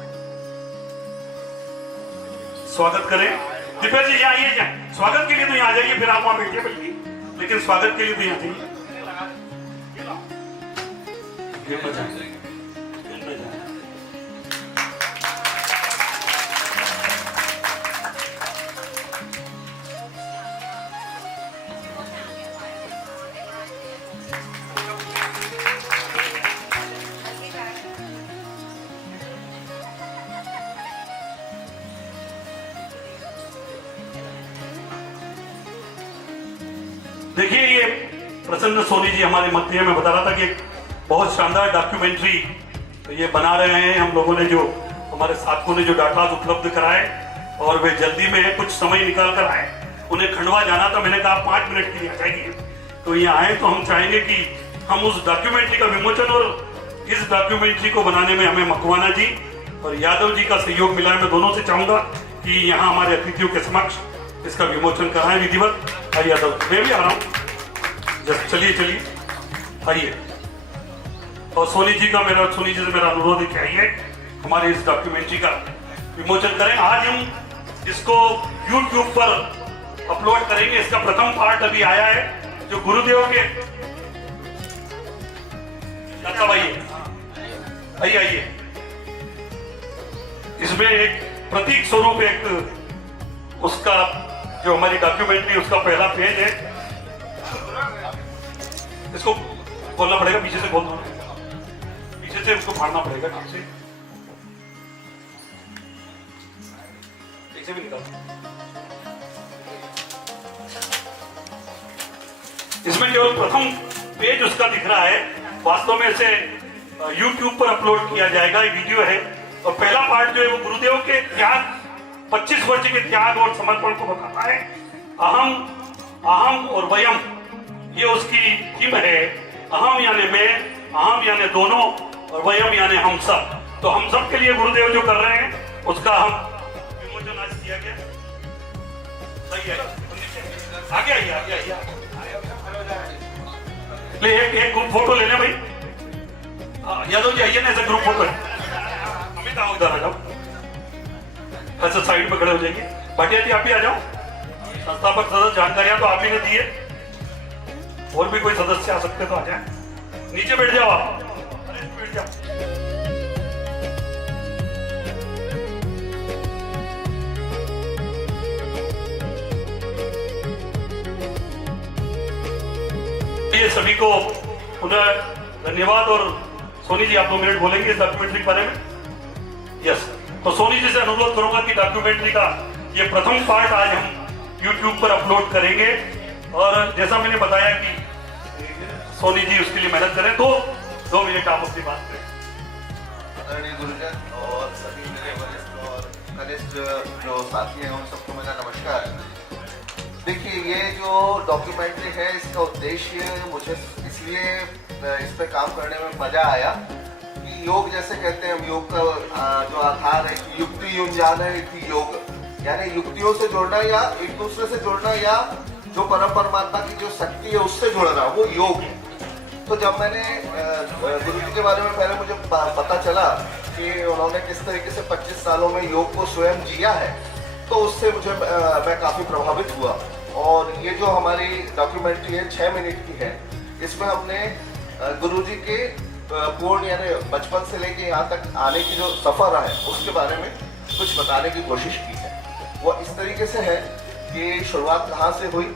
स्वागत करें दीपेश जी, यहाँ आइए। स्वागत के लिए तो यहाँ आ जाइए, फिर आप वहां बैठिए बल्कि, लेकिन स्वागत के लिए तो यहाँ जाइए। देखिए, ये प्रसन्न सोनी जी हमारे मध्य में बता रहा था कि एक बहुत शानदार डॉक्यूमेंट्री ये बना रहे हैं हम लोगों ने, जो हमारे साथियों ने जो डाटा उपलब्ध कराए और वे जल्दी में कुछ समय निकाल कर आए। उन्हें खंडवा जाना था, मैंने कहा 5 मिनट के लिए आ जाइए। तो ये आए तो हम चाहेंगे कि हम उस डॉक्यूमेंट्री का विमोचन, और इस डॉक्यूमेंट्री को बनाने में हमें मकवाना जी और यादव जी का सहयोग मिला है। मैं दोनों से चाहूंगा कि यहाँ हमारे अतिथियों के समक्ष इसका विमोचन कराएं विधिवत। आइए यादव, मैं भी आ रहा हूँ। चलिए चलिए आइए। और सोनी जी से मेरा अनुरोध है कि आइए हमारे इस डॉक्यूमेंट्री का विमोचन करें। आज हम इसको YouTube पर अपलोड करेंगे। इसका प्रथम पार्ट अभी आया है, जो गुरुदेव के आइए। इसमें एक प्रतीक स्वरूप एक उसका जो हमारी डॉक्यूमेंट्री उसका पहला पेज है। इसको खोलना पड़ेगा, पीछे से खोलना, पीछे से उसको फाड़ना पड़ेगा, ठीक से पीछे भी निकाल। इसमें केवल प्रथम पेज उसका दिख रहा है, वास्तव में इसे YouTube पर अपलोड किया जाएगा, ये वीडियो है। और पहला पार्ट जो है वो गुरुदेव के त्याग, 25 वर्ष के त्याग और समर्पण को बताता है। अहम, अहम और वयम, ये उसकी थीम है। अहम यानी मैं, अहम यानी दोनों, और वयम यानी हम सब। तो हम सब के लिए गुरुदेव जो कर रहे हैं उसका हम विमोचन आज किया गया। सही है, आगे आइए, आगे आइए। एक ग्रुप फोटो लेने भाई, यादव जी आइए ना, ऐसा ग्रुप फोटो है। अमित आओ इधर आ जाओ, ऐसा साइड पे खड़े हो जाएंगे। भाटिया जी आप ही आ जाओ। संस्थापक सदस्य जानकारियां तो आप ही ने दी है, और भी कोई सदस्य आ सकते तो आ जाए। नीचे बैठ जाओ आप, बैठ जाओ। ये सभी को पुनः धन्यवाद। और सोनी जी आप 2 मिनट बोलेंगे इस डॉक्यूमेंट्री के बारे में? यस। तो सोनी जी से अनुरोध करूंगा कि डॉक्यूमेंट्री का ये प्रथम पार्ट आज हम YouTube पर अपलोड करेंगे। और जैसा मैंने बताया कि सोनी जी उसके लिए मेहनत करें, तो 2 मिनट आप अपनी बात करें। आदरणीय गुरुजन और सभी मेरे वरिष्ठ और कनिष्ठ जो साथी हैं उन सबको मेरा नमस्कार। देखिए, ये जो डॉक्यूमेंट्री है इसका उद्देश्य मुझे इसलिए इस पे काम करने में मजा आया कि योग जैसे कहते हैं हम, योग का जो आधार है कि युक्ति युंजान है कि योग, यानी युक्तियों से जुड़ना या एक दूसरे से जुड़ना या जो परम परमात्मा की जो शक्ति है उससे जुड़ना, वो योग है। तो जब मैंने गुरु जी के बारे में पहले मुझे पता चला कि उन्होंने किस तरीके से 25 सालों में योग को स्वयं जिया है, तो उससे मुझे मैं काफ़ी प्रभावित हुआ। और ये जो हमारी डॉक्यूमेंट्री है 6 मिनट की है, इसमें हमने गुरुजी के पूर्ण यानी बचपन से लेके यहाँ तक आने की जो सफ़र रहा है उसके बारे में कुछ बताने की कोशिश की है। वो इस तरीके से है कि शुरुआत कहाँ से हुई।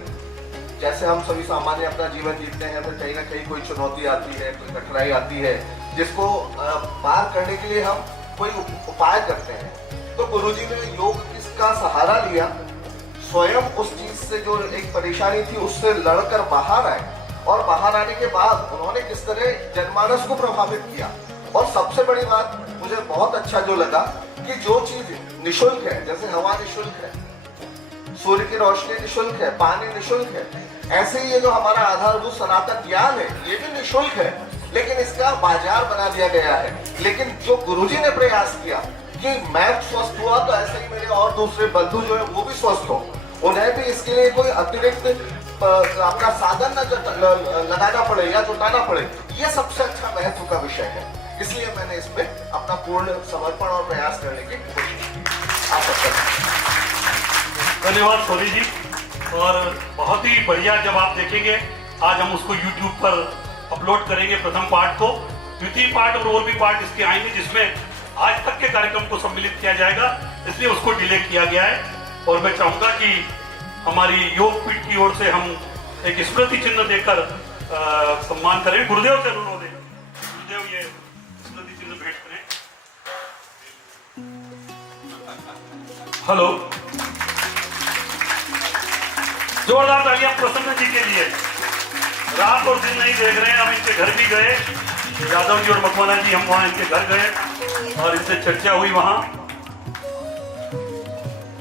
जैसे हम सभी सामान्य अपना जीवन जीते हैं, तो कहीं ना कहीं कोई चुनौती आती है, कोई कठिनाई आती है, जिसको पार करने के लिए हम कोई उपाय करते हैं। तो गुरुजी ने योग किसका सहारा लिया, स्वयं उस चीज से जो एक परेशानी थी उससे लड़कर बाहर आए, और बाहर आने के बाद उन्होंने किस तरह जनमानस को प्रभावित किया। और सबसे बड़ी बात मुझे बहुत अच्छा जो लगा कि जो चीज निशुल्क है, जैसे हवा निशुल्क है, सूर्य की रोशनी निशुल्क है, पानी निशुल्क है, ऐसे ही ये जो हमारा आधारभूत सनातन ज्ञान है ये भी निशुल्क है, लेकिन इसका बाजार बना दिया गया है। लेकिन जो गुरुजी ने प्रयास किया कि मैं स्वस्थ हुआ तो ऐसे ही मेरे और दूसरे बंधु जो है वो भी स्वस्थ हो, उन्हें भी इसके लिए कोई अतिरिक्त अपना साधन न लगाना पड़े या जुटाना पड़े, ये सबसे अच्छा महत्व का विषय है। इसलिए मैंने इस पे अपना पूर्ण समर्पण और प्रयास करने की कोशिश की। आप सबका धन्यवाद सोनी जी। और बहुत ही बढ़िया, जब आप देखेंगे आज हम उसको YouTube पर अपलोड करेंगे प्रथम पार्ट को। द्वितीय पार्ट और भी पार्ट इसके आएंगे जिसमें आज तक के कार्यक्रम को सम्मिलित किया जाएगा, इसलिए उसको डिले किया गया है। और मैं चाहूंगा कि हमारी योग पीठ की ओर से हम एक स्मृति चिन्ह देकर सम्मान करें। गुरुदेव से अनुरोध है, गुरुदेव ये स्मृति चिन्ह भेंट करें। हेलो, जोरदार तालियां प्रसन्न जी के लिए। रात और दिन नहीं देख रहे हैं, हम इनके घर भी गए, यादव जी और मकवाना जी, हम वहां इनके घर गए और इनसे चर्चा हुई, वहां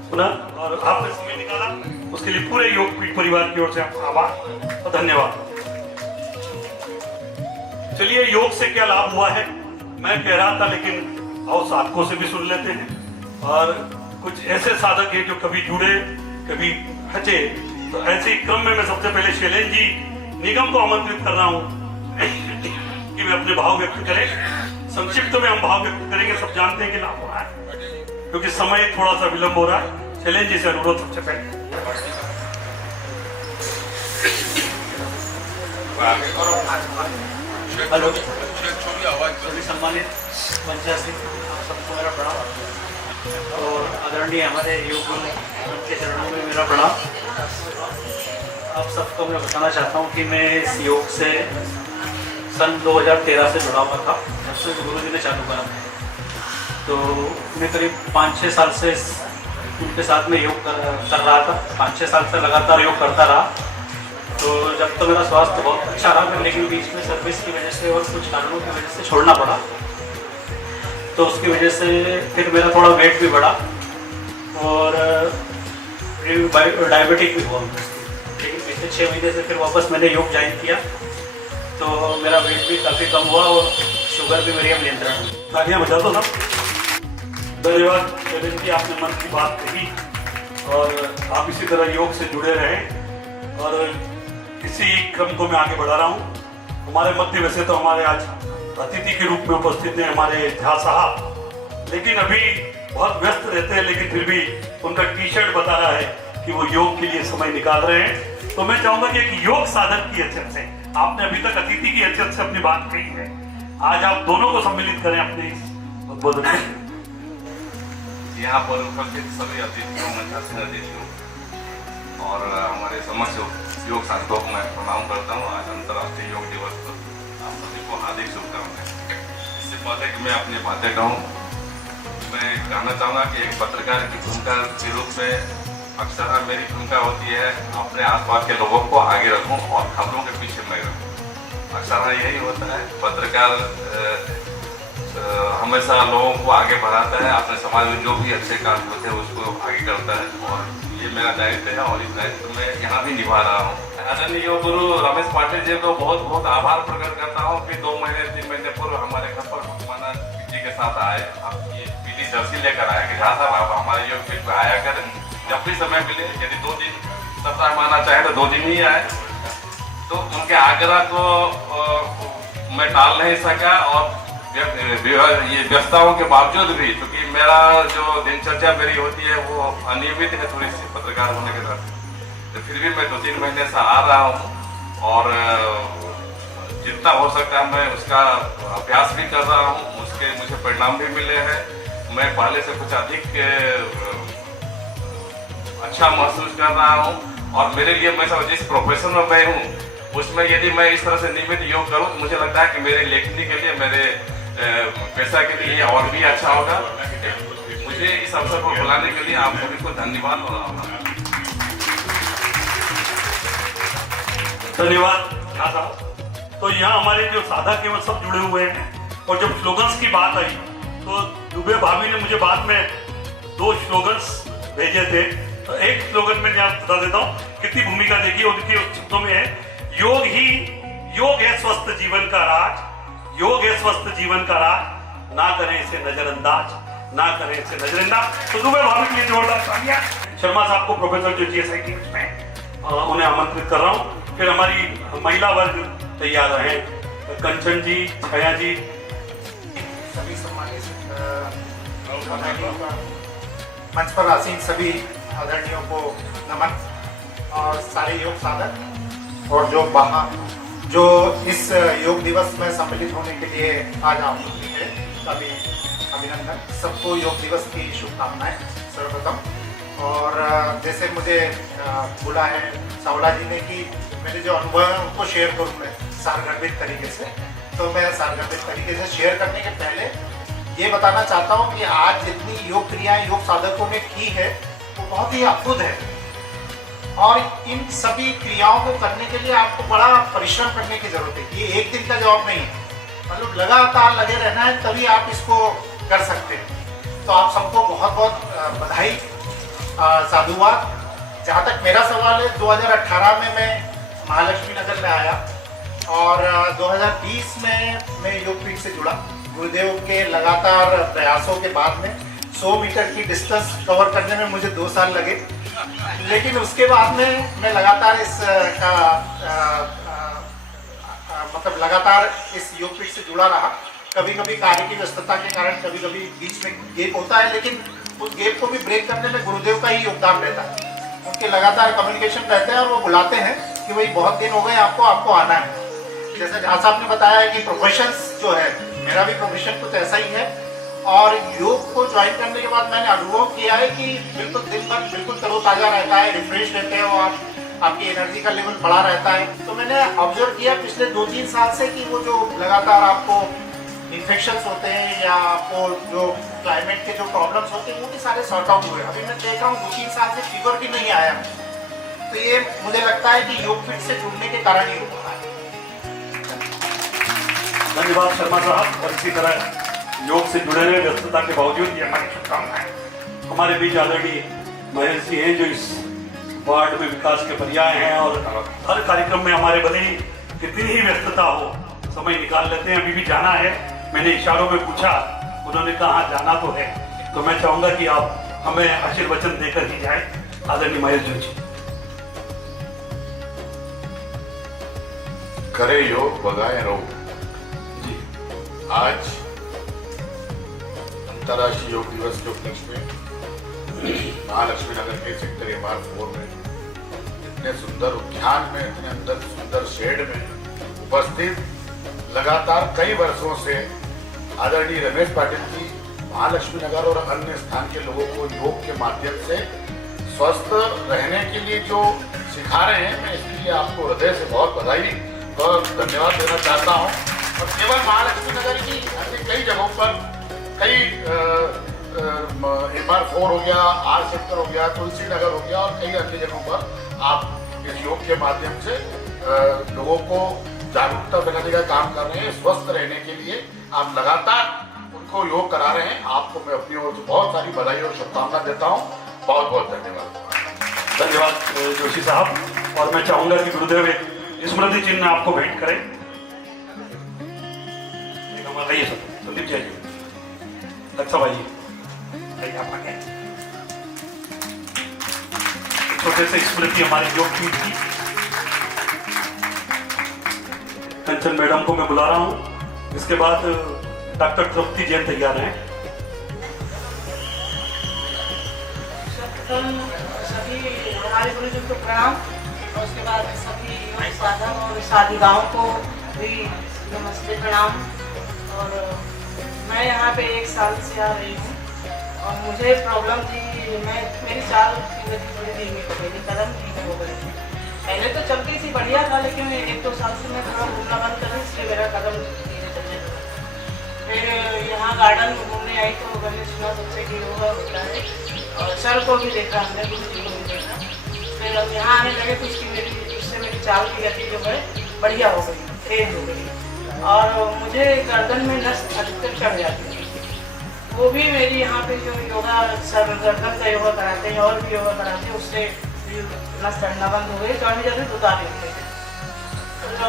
सुना और आपने समय निकाला, उसके लिए पूरे योग पीठ परिवार की ओर से आपका आभार और धन्यवाद। चलिए, योग से क्या लाभ हुआ है मैं कह रहा था, लेकिन आओ साधकों से भी सुन लेते हैं। और कुछ ऐसे साधक हैं जो कभी जुड़े कभी हटे, तो ऐसे ही क्रम में मैं सबसे पहले शैलेंद्र जी निगम को आमंत्रित कर रहा हूं कि वे अपने भाव व्यक्त करें। संक्षिप्त में हम भाव व्यक्त करेंगे, सब जानते हैं कि लाभ हो रहा है, क्योंकि समय थोड़ा सा विलंब हो रहा है। शैलेंद्र जी से अनुरोध सबसे पहले। हेलो, सभी सम्मानित पंचायत सबको मेरा प्रणाम और आदरणीय हमारे योग गुरु के चरणों में मेरा प्रणाम। आप सबको मैं बताना चाहता हूँ कि मैं इस योग से सन 2013 से जुड़ा हुआ था, जब से गुरु जी ने चालू करा। तो मैं करीब 5-6 साल से उनके साथ में योग कर रहा था। 5-6 साल से लगातार योग करता रहा। तो जब तो मेरा स्वास्थ्य बहुत अच्छा रहा, लेकिन बीच में सर्विस की वजह से और कुछ कारणों की वजह से छोड़ना पड़ा। तो उसकी वजह से फिर मेरा थोड़ा वेट भी बढ़ा और डायबिटिक भी हुआ। लेकिन पिछले 6 महीने से फिर वापस मैंने योग ज्वाइन किया, तो मेरा वेट भी काफ़ी कम हुआ और शुगर भी मेरी अब नियंत्रण है। तालियां बजा दो ना। धन्यवाद जतिन जी, आपने मन की बात कही और आप इसी तरह योग से जुड़े रहें। और इसी क्रम को मैं आगे बढ़ा रहा हूँ। हमारे मध्य वैसे तो हमारे आज अतिथि के रूप में उपस्थित हैं हमारे झा साहब, लेकिन अभी बहुत व्यस्त रहते हैं, लेकिन फिर भी उनका टी शर्ट बता रहा है कि वो योग के लिए समय निकाल रहे हैं। तो मैं चाहूंगा कि एक योग साधक की हैसियत से, आपने अभी तक अतिथि की हैसियत से अपनी बात कही है, आज आप दोनों को सम्मिलित करें अपने इस उद्बोधन में। यहाँ पर उपस्थित सभी अतिथियों में अतिथियों और हमारे समस्त योग साधकों को मैं प्रणाम करता हूँ। आज अंतर्राष्ट्रीय योग दिवस पर आप सभी को हार्दिक शुभकामनाएं। इससे पहले कि मैं अपनी बातें कहूँ, मैं कहना चाहूँगा कि एक पत्रकार की भूमिका के रूप में अक्सर मेरी भूमिका होती है अपने आसपास के लोगों को आगे रखूँ और खबरों के पीछे मैं रहूँ। अक्सर यही होता है, पत्रकार हमेशा लोगों को आगे बढ़ाता है, अपने समाज में जो भी अच्छे काम होते हैं उसको आगे करता है, और ये मेरा दायित्व है और इस दायित्व में यहाँ भी निभा रहा हूँ। आदरणीय योग गुरु रमेश पाटिल जी को बहुत बहुत आभार प्रकट करता हूँ कि 2 महीने 3 महीने पूर्व हमारे घर पर माना जी के साथ आए, आप ये पीली जर्सी लेकर आए कि जहाँ साहब आप हमारे योग पीठ में आया करें, जब भी समय मिले, यदि 2 दिन सप्ताह माना चाहे तो 2 दिन ही आए। तो उनके आग्रह को मैं टाल नहीं सका और ये व्यस्तताओं के बावजूद भी, क्योंकि मेरा जो दिनचर्या मेरी होती है वो अनियमित है थोड़ी सी पत्रकार होने के साथ, तो फिर भी मैं 2-3 महीने से आ रहा हूँ और जितना हो सकता है मैं उसका अभ्यास भी कर रहा हूँ, उसके मुझे परिणाम भी मिले हैं। मैं पहले से कुछ अधिक अच्छा महसूस कर रहा हूँ और मेरे लिए मैं जिस प्रोफेशन में मैं हूँ उसमें यदि मैं इस तरह से नियमित योग करूँ तो मुझे लगता है कि मेरे लेखनी के लिए, मेरे पैसा के लिए और भी अच्छा होगा। मुझे इस अवसर को बुलाने के लिए आप सभी को धन्यवाद हो रहा हूँ। धन्यवाद साहब। तो यहाँ हमारे जो साधक हैं वो सब जुड़े हुए हैं, और जब स्लोगन्स की बात आई तो दुबे भाभी ने मुझे बाद में 2 स्लोगन्स भेजे थे। तो एक स्लोगन में मैं आपको बता देता हूँ, कितनी भूमिका देखी उनकी शब्दों में है, योग है स्वस्थ जीवन का राज, योग है स्वस्थ जीवन का राज, ना करें इसे नजरअंदाज, ना करें इसे नजरअंदाज। तो दुबे भाभी के लिए जोरदार तालियां। शर्मा साहब को प्रोफेसर जो GSIT में उन्हें आमंत्रित कर रहा हूँ। फिर हमारी महिला वर्ग तैयार रहे, कंचन जी, छाया जी। सभी सम्मानित मंच पर आसीन सभी आदरणीयों को नमन, और सारे योग साधक और जो इस योग दिवस में सम्मिलित होने के लिए आज आप हैं, सभी अभिनंदन। सबको योग दिवस की शुभकामनाएं सर्वप्रथम। और जैसे मुझे बोला है सावला जी ने कि मेरे जो अनुभव है उनको शेयर करूँ मैं सारगर्भित तरीके से, तो मैं सारगर्भित तरीके से शेयर करने के पहले ये बताना चाहता हूँ कि आज जितनी योग क्रियाएं योग साधकों ने की है वो बहुत ही अद्भुत है, और इन सभी क्रियाओं को करने के लिए आपको बड़ा परिश्रम करने की जरूरत है। ये एक दिन का जॉब नहीं है, मतलब लगातार लगे रहना है, तभी आप इसको कर सकते हैं। तो आप सबको बहुत बहुत बधाई, साधुवाद। जहाँ तक मेरा सवाल है, 2018 में मैं महालक्ष्मी नगर में आया और 2020 में मैं योगपीठ से जुड़ा। गुरुदेव के लगातार प्रयासों के बाद में 100 मीटर की डिस्टेंस कवर करने में मुझे 2 साल लगे, लेकिन उसके बाद में मैं लगातार मतलब लगातार इस योगपीठ से जुड़ा रहा। कभी कभी कार्य की व्यस्तता के कारण कभी कभी बीच में गेप होता है, लेकिन उस गेप को भी ब्रेक करने में गुरुदेव का ही योगदान रहता है। उनके लगातार कम्युनिकेशन रहते हैं और वो बुलाते हैं कि भाई बहुत दिन हो गए, आपको आना है। जैसे जहाँ साहब ने बताया है कि प्रोफेशंस जो है, मेरा भी प्रोफेशन कुछ ऐसा ही है, और योग को ज्वाइन करने के बाद मैंने अनुभव किया है कि बिल्कुल दिन भर बिल्कुल तरोताज़ा रहता है, रिफ्रेश रहते हैं और आपकी एनर्जी का लेवल बढ़ा रहता है। तो मैंने ऑब्जर्व किया पिछले 2-3 साल से कि वो जो लगातार आपको इन्फेक्शंस होते हैं या आपको जो क्लाइमेट के जो प्रॉब्लम्स होते हैं वो भी सारे सॉर्ट आउट हुए। अभी मैं देख रहा हूँ 2-3 साल से फीवर भी नहीं आया। तो ये मुझे लगता है कि योग फिट से जुड़ने के कारण ही हो रहा है। धन्यवाद शर्मा साहब। और इसी तरह योग से जुड़े हुए व्यस्तता के बावजूद ये हमारी शुभकामनाएं। हमारे बीच ऑलरेडी महेश जी हैं जो इस वार्ड में विकास के पर्याय हैं और हर कार्यक्रम में हमारे भले ही कितनी ही व्यस्तता हो समय निकाल लेते हैं। अभी भी जाना है, मैंने इशारों में पूछा, उन्होंने कहा जाना तो है। तो मैं चाहूंगा कि आप हमें आशीर्वचन देकर ही जाए। आदरणीय महेश जी। करे योग भगाए रोग। आज अंतर्राष्ट्रीय योग दिवस के उपलक्ष्य में महालक्ष्मी नगर के सेक्टर MR4 में इतने सुंदर उद्यान में, इतने अंदर सुंदर शेड में उपस्थित लगातार कई वर्षों से आदरणीय रमेश पाटिल जी महालक्ष्मी नगर और अन्य स्थान के लोगों को योग के माध्यम से स्वस्थ रहने के लिए जो सिखा रहे हैं, मैं इसके लिए आपको हृदय से बहुत बधाई और धन्यवाद देना चाहता हूँ। और केवल महालक्ष्मी नगर की अन्य कई जगहों पर कई MR4 हो गया, R सेक्टर हो गया, तुलसी नगर हो गया और कई अन्य जगहों पर आप इस योग के माध्यम से लोगों को जागरूकता फैलाने का काम कर रहे हैं। स्वस्थ रहने के लिए आप लगातार उनको योग करा रहे हैं। आपको मैं अपनी ओर से बहुत सारी बधाई और शुभकामना देता हूँ। बहुत बहुत धन्यवाद। धन्यवाद जोशी साहब। और मैं चाहूंगा कि गुरुदेव एक स्मृति चिन्ह आपको भेंट करें। आइए संदीप जी, लक्ष्य भाई आइए, आप आगे। छोटे से स्मृति हमारे योग टीम की। कंचन मैडम को मैं बुला रहा हूँ। इसके बाद डॉक्टर तृप्ति जैन तैयार हैं। सभी हमारे गुरुजी को प्रणाम और उसके बाद सभी योग साधक और साधिकाओं को भी नमस्ते प्रणाम। और मैं यहाँ पे 1 साल से आ रही हूँ और मुझे प्रॉब्लम थी, मेरी चाल की गति थोड़ी धीमी हो गई थी, कदम धीमे हो गए थे। पहले तो चलती थी बढ़िया था, लेकिन 1-2 साल से मैं थोड़ा घूमना बंद कर दी, इसलिए मेरा कदम धीरे चलने लगा। फिर यहाँ गार्डन में घूमने आई तो मैंने सुना सबसे कि योगा होता है और सर को भी देखा, हमने गुरु जी को भी देखा। फिर अब यहाँ आने लगे तो उससे मेरी चाल की गति जो है बढ़िया हो गई, तेज हो गई। और मुझे गर्दन में नस अधिकतर चढ़ जाती है, वो भी मेरी यहाँ पे जो योगा सर गर्दन का योगा कराते हैं और भी योगा कराते हैं, उससे नस चढ़ना बंद हो गई, चढ़ने जाते तो उतार लेते हैं।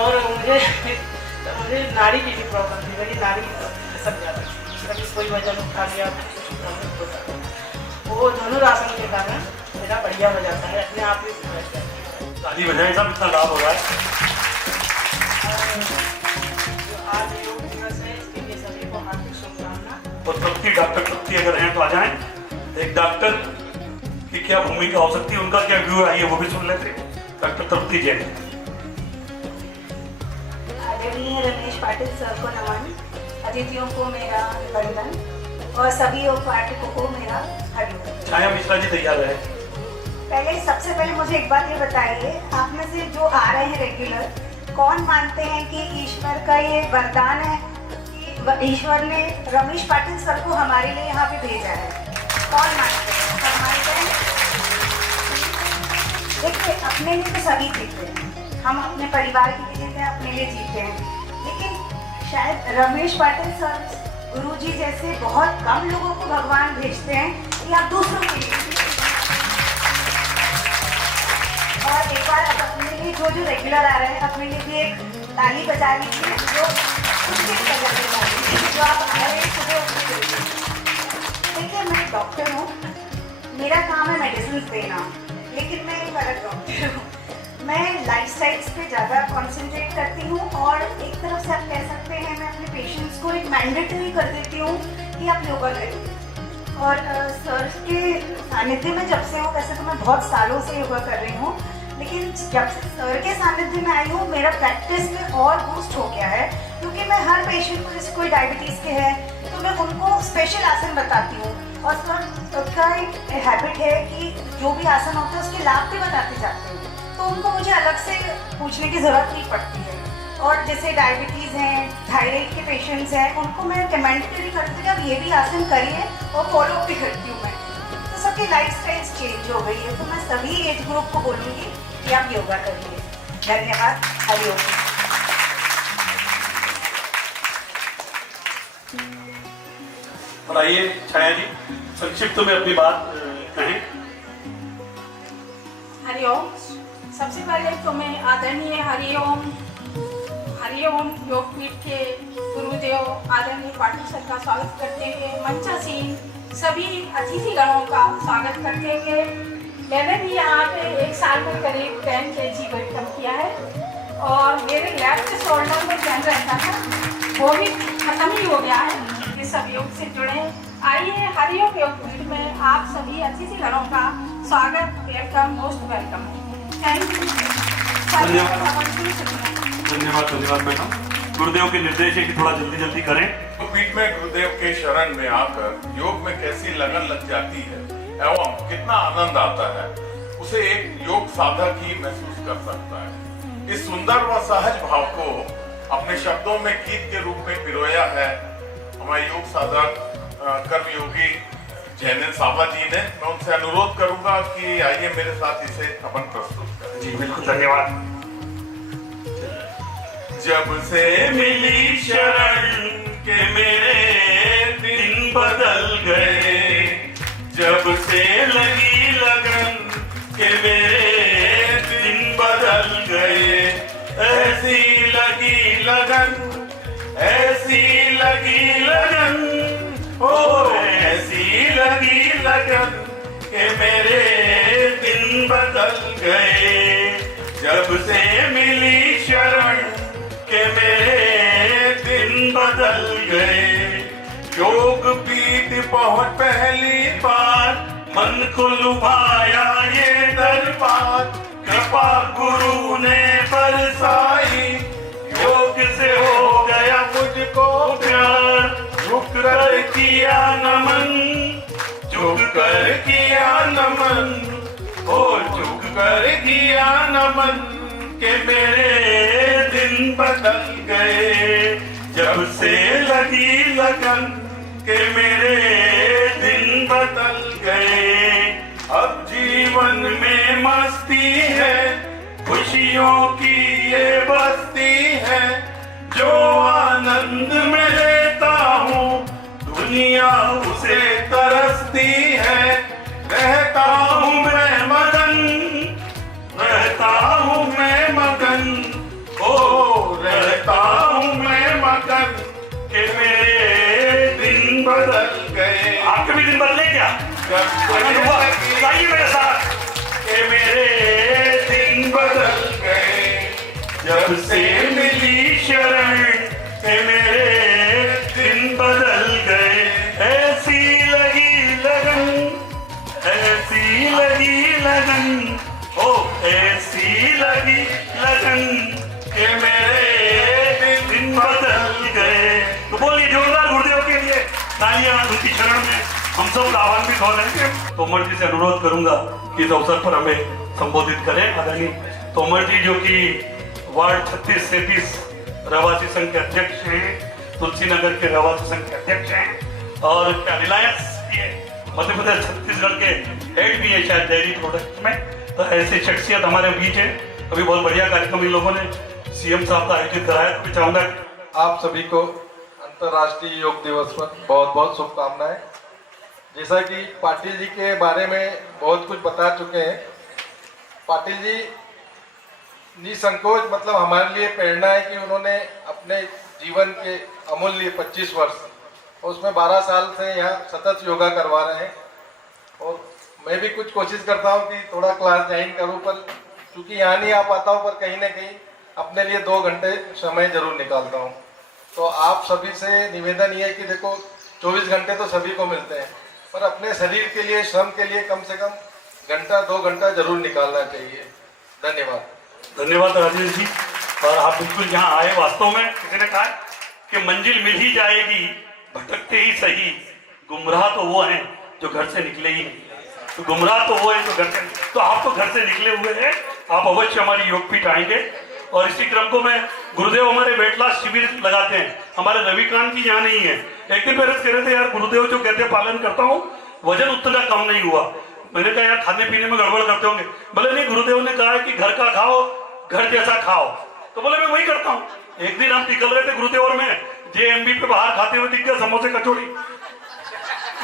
और मुझे नाड़ी की भी प्रॉब्लम थी, मेरी नाड़ी खसक जाती थी, कभी कोई वजन उठा लिया वो धनुरासन के कारण मेरा बढ़िया हो जाता है, अपने आप ही ताली बजाएं सब, इतना लाभ हो रहा है। आज योग दिवस है, इसके लिए सभी को हार्दिक शुभकामना। और तृप्ति, डॉक्टर तृप्ति अगर हैं तो आ जाएं। एक डॉक्टर की क्या भूमिका हो सकती है, उनका क्या व्यू है, वो भी सुन लेते हैं। डॉक्टर तृप्ति जैन। आदरणीय रमेश पाटिल सर को नमन, अतिथियों को मेरा वंदन और सभी योग पाठकों को मेरा हरिओम। छाया मिश्रा जी तैयार है। सबसे पहले मुझे एक बात ये बताइए, आप में से जो आ रहे हैं रेगुलर, कौन मानते हैं कि ईश्वर का ये वरदान है कि ईश्वर ने रमेश पाटिल सर को हमारे लिए यहाँ पे भेजा है? कौन मानते हैं? सब मानते हैं? देखिए, अपने लिए तो सभी जीते हैं, हम अपने परिवार के लिए जीते हैं, अपने लिए जीते हैं, लेकिन शायद रमेश पाटिल सर गुरुजी जैसे बहुत कम लोगों को भगवान भेजते हैं कि आप दूसरों के लिए। और एक बार अपने लिए जो रेगुलर आ रहे हैं, अपने लिए भी एक ताली बजा लीजिए जो आप आ रहे हैं सुबह। देखिए, मैं डॉक्टर हूँ, मेरा काम है मेडिसिन देना, लेकिन मैं एक अलग डॉक्टर हूँ। मैं लाइफस्टाइल्स पे ज़्यादा कॉन्सेंट्रेट करती हूँ और एक तरफ से आप कह सकते हैं मैं अपने पेशेंट्स को एक मैंडेटरी कर देती हूँ कि आप योगा करें। और सर के सानिध्य में जब से हूँ, वैसे तो मैं बहुत सालों से योगा कर रही हूँ, लेकिन जब से सर के सानिध्य में आई हूँ मेरा प्रैक्टिस में और बूस्ट हो गया है, क्योंकि मैं हर पेशेंट को, जैसे कोई डायबिटीज़ के है तो मैं उनको स्पेशल आसन बताती हूँ और सर का एक हैबिट है कि जो भी आसन होता है उसके लाभ भी बताते जाते हैं। तो उनको मुझे अलग से पूछने की ज़रूरत नहीं पड़ती है। और जैसे डायबिटीज़ हैं, थायराइड के पेशेंट्स हैं, उनको मैं रिकमेंड करती हूँ कि आप ये भी आसन करिए और फॉलो भी करती हूँ मैं। तो सबकी लाइफ स्टाइल चेंज हो गई है, तो मैं सभी एज ग्रुप को बोलूँगी कि आप योगा करिए। धन्यवाद। हरिओम। और आइए छाया जी संक्षिप्त में अपनी बात कहें। हरिओम। सबसे पहले तो मैं आदरणीय हरिओम योगपीठ के गुरुदेव आदरणीय पाटिल सर का स्वागत करते हुए, मंचासीन सभी अतिथिगणों का स्वागत करते हुए, मैंने भी यहाँ पे 1 साल में करीब 10 kg वेट कम किया है और मेरे लेफ्ट शोल्डर में पेन रहता था, वो भी खत्म ही हो गया है। ये सब योग से जुड़े। आइए हरिओम योगपीठ में आप सभी अतिथिगणों का स्वागत, वेलकम, मोस्ट वेलकम है। Thank you. धन्यवाद मैडम। गुरुदेव के निर्देश है कि थोड़ा जल्दी करें। पीठ में गुरुदेव के शरण में आकर योग में कैसी लगन लग जाती है एवं कितना आनंद आता है, उसे एक योग साधक ही महसूस कर सकता है। इस सुंदर व सहज भाव को अपने शब्दों में गीत के रूप में पिरोया है हमारे योग साधक कर्मयोगी जैनेन्द्र साबा जी ने। मैं उनसे अनुरोध करूंगा कि आइए मेरे साथ इसे अपन प्रस्तुत करें। जी बिल्कुल, धन्यवाद। जब से मिली शरण के मेरे दिन बदल गए, जब से लगी लगन के मेरे दिन बदल गए, ऐसी लगी लगन, ऐसी लगी लगन, ओ ऐसी लगी लगन के मेरे दिन बदल गए, जब से मिली शरण के मेरे दिन बदल गए। योग पीठ पहुंच पहली बार, मन को लुभाया ये दरबार, कृपा गुरु ने बरसाई, योग से हो गया मुझको प्यार, झुक कर किया नमन, झुक कर किया नमन, ओ झुक कर किया नमन के मेरे दिन बदल गए, जब से लगी लगन के मेरे दिन बदल गए। अब जीवन में मस्ती है, खुशियों की ये बस्ती है, जो आनंद में लेता हूँ दुनिया उसे तरसती है। रहता हूँ मैं मगन, रहता हूँ मैं मगन, ओ रहता हूँ मैं मगन के मेरे दिन बदल गए। आपके भी दिन बदले क्या? मेरे साथ के मेरे दिन बदल गए, जब से मिली शरण के मेरे दिन बदल गए। ऐसी लगी लगन, ऐसी लगी लगन, ओ ऐसी लगी लगन के मेरे दिन बदल गए। तो बोलिए जोरदार गुरुदेव के लिए तालियां। उनकी शरण में हम सब लाभान्वित हो रहे हैं। तोमर जी से अनुरोध करूंगा कि इस अवसर पर हमें संबोधित करें। आदरणीय तोमर जी जो कि वार्ड 36-37 रहवासी संघ के अध्यक्ष हैं, तुलसी नगर के रहवासी संघ के अध्यक्ष हैं और रिलायंस के मध्य प्रदेश छत्तीसगढ़ के हेड भी है शायद डेयरी प्रोडक्ट में। तो ऐसी शख्सियत हमारे बीच है। अभी बहुत बढ़िया कार्यक्रम इन लोगों ने सीएम साहब का आयोजित कराया। तो मैं चाहूंगा आप सभी को अंतर्राष्ट्रीय योग दिवस पर बहुत बहुत शुभकामनाएं। जैसा कि पाटिल जी के बारे में बहुत कुछ बता चुके हैं, पाटिल जी निसंकोच मतलब हमारे लिए प्रेरणा है कि उन्होंने अपने जीवन के अमूल्य 25 वर्ष और उसमें 12 साल से यहाँ सतत योगा करवा रहे हैं। और मैं भी कुछ कोशिश करता हूँ कि थोड़ा क्लास ज्वाइन करूँ, पर चूँकि यहाँ नहीं आ पाता हूँ, पर कहीं ना कहीं अपने लिए 2 घंटे समय जरूर निकालता हूँ। तो आप सभी से निवेदन ये है कि देखो 24 घंटे तो सभी को मिलते हैं, पर अपने शरीर के लिए, श्रम के लिए कम से कम घंटा 2 घंटा जरूर निकालना चाहिए। धन्यवाद। धन्यवाद राजेश जी। और आप बिल्कुल यहाँ आए। वास्तव में किसी ने कहा कि मंजिल मिल ही जाएगी, भटकते ही सही, गुमराह तो वो हैं जो घर से निकले ही नहीं। तो गुमराह तो वो है जो घर से, तो आप तो घर से निकले हुए हैं, आप अवश्य हमारी योगपीठ आएंगे। और इसी क्रम को मैं, गुरुदेव हमारे वेट लॉस शिविर लगाते हैं, हमारे रविकांत जी यहाँ नहीं है। एक दिन मेरे से कह रहे थे, यार गुरुदेव जो कहते हैं पालन करता हूँ, वजन उतना कम नहीं हुआ। मैंने कहा यार खाने पीने में गड़बड़ करते होंगे। बोले नहीं, गुरुदेव ने कहा है कि घर का खाओ, घर जैसा खाओ। तो बोले मैं वही करता हूँ। एक दिन हम निकल रहे थे गुरुदेव और मैं, JMB पे बाहर खाते हुए दिख गया समोसे कचौड़ी।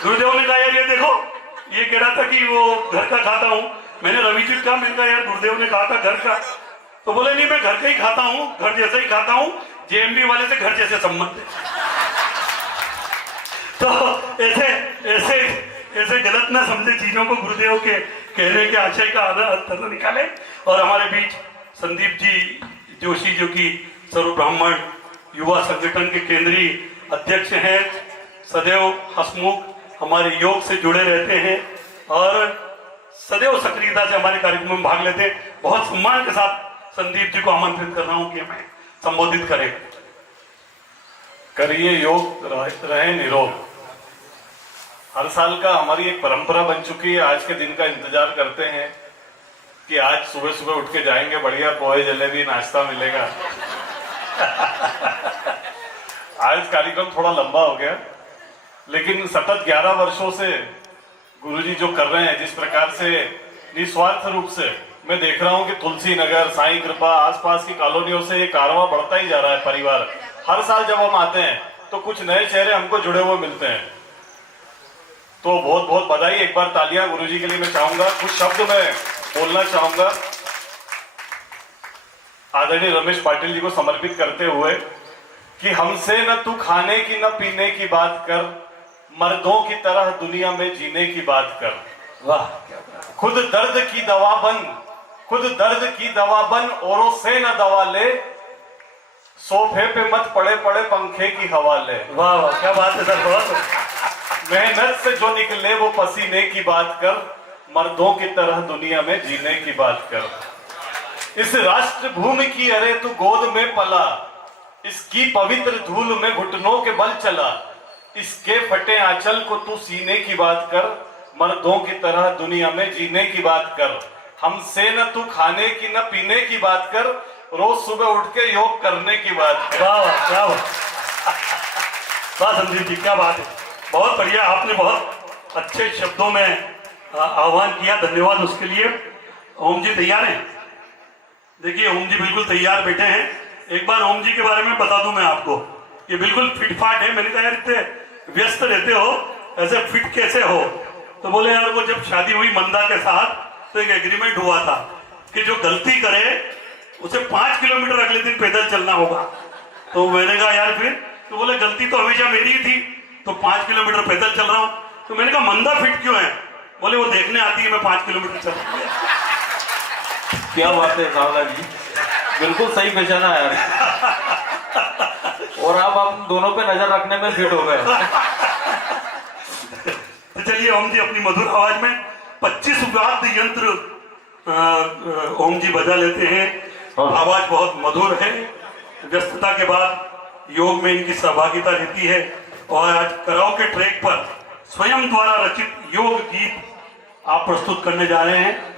गुरुदेव ने कहा यार ये देखो, ये कह रहा था कि वो घर का खाता हूँ। मैंने रवि जी कहा, मैंने कहा यार गुरुदेव ने कहा था घर का। तो बोले नहीं, मैं घर का ही खाता हूँ, घर जैसा ही खाता हूँ, JMB वाले से घर जैसे संबंध है। तो ऐसे गलत ना समझे चीजों को, गुरुदेव के कहने के आशय का अर्थ निकाले। और हमारे बीच संदीप जी जोशी जो कि सर्व ब्राह्मण युवा संगठन के केंद्रीय अध्यक्ष हैं, सदैव हसमुख, हमारे योग से जुड़े रहते हैं और सदैव सक्रियता से हमारे कार्यक्रम में भाग लेते हैं। बहुत सम्मान के साथ संदीप जी को आमंत्रित कर रहा हूं कि हमें संबोधित करें। करिए योग, रहे निरोग। हर साल का हमारी एक परंपरा बन चुकी है। आज के दिन का इंतजार करते हैं कि आज सुबह सुबह उठ के जाएंगे, बढ़िया पोहे जलेबी नाश्ता मिलेगा। आज कार्यक्रम थोड़ा लंबा हो गया, लेकिन सतत 11 वर्षों से गुरुजी जो कर रहे हैं, जिस प्रकार से निस्वार्थ रूप से मैं देख रहा हूं कि तुलसी नगर, साईं कृपा, आसपास की कॉलोनियों से ये कारवां बढ़ता ही जा रहा है। परिवार, हर साल जब हम आते हैं तो कुछ नए चेहरे हमको जुड़े हुए मिलते हैं। तो बहुत बहुत बधाई, एक बार तालियां गुरुजी के लिए मैं चाहूंगा। कुछ शब्द मैं बोलना चाहूंगा आदरणीय रमेश पाटिल जी को समर्पित करते हुए कि हमसे न तू खाने की न पीने की बात कर, मर्दों की तरह दुनिया में जीने की बात कर। वाह, खुद दर्द की दवा बन, खुद दर्द की दवा बन, औरों से न दवा ले, सोफे पे मत पड़े पड़े पंखे की हवा ले। वाह वाह, क्या बात है सर, बहुत। मेहनत से जो निकले वो पसीने की बात कर, मर्दों की तरह दुनिया में जीने की बात कर। इस राष्ट्र भूमि की अरे तू गोद में पला, इसकी पवित्र धूल में घुटनों के बल चला, इसके फटे आंचल को तू सीने की बात कर, मर्दों की तरह दुनिया में जीने की बात कर। हमसे न तू खाने की न पीने की बात कर, रोज सुबह उठ के योग करने की बात कर। वाह वाह, क्या बात, वाह संदीप जी, क्या बात है, बहुत बढ़िया। आपने बहुत अच्छे शब्दों में आह्वान किया, धन्यवाद उसके लिए। ओम जी तैयार हैं? देखिए ओम जी बिल्कुल तैयार बैठे हैं। एक बार ओम जी के बारे में बता दूं मैं आपको, ये बिल्कुल फिटफाट है। मैंने कहा यार इतने व्यस्त रहते हो, ऐसे फिट कैसे हो? तो बोले यार वो जब शादी हुई मंदा के साथ तो एक एग्रीमेंट हुआ था कि जो गलती करे उसे 5 किलोमीटर अगले दिन पैदल चलना होगा। तो मैंने कहा यार फिर? तो बोले गलती तो हमेशा मेरी ही थी, तो 5 किलोमीटर पैदल चल रहा हूं। तो मैंने कहा मंदा फिट क्यों है? बोले वो देखने आती है मैं 5 किलोमीटर चल रहा हूं। क्या बात है सावला जी, बिल्कुल सही पहचाना यार। और अब हम दोनों पे नजर रखने में फिट हो गए। तो चलिए ओम जी अपनी मधुर आवाज में 25 वाद्य यंत्र ओम जी बजा लेते हैं। आवाज बहुत मधुर है। व्यस्तता के बाद योग में इनकी सहभागिता रहती है और आज कराओके ट्रैक पर स्वयं द्वारा रचित योग गीत आप प्रस्तुत करने जा रहे हैं।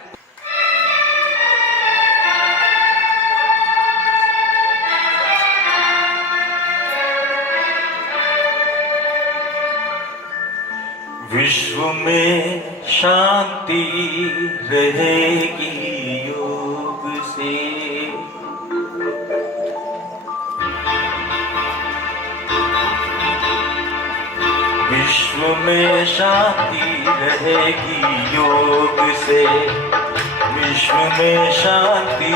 विश्व में शांति रहेगी योग से, विश्व में शांति रहेगी योग से, विश्व में शांति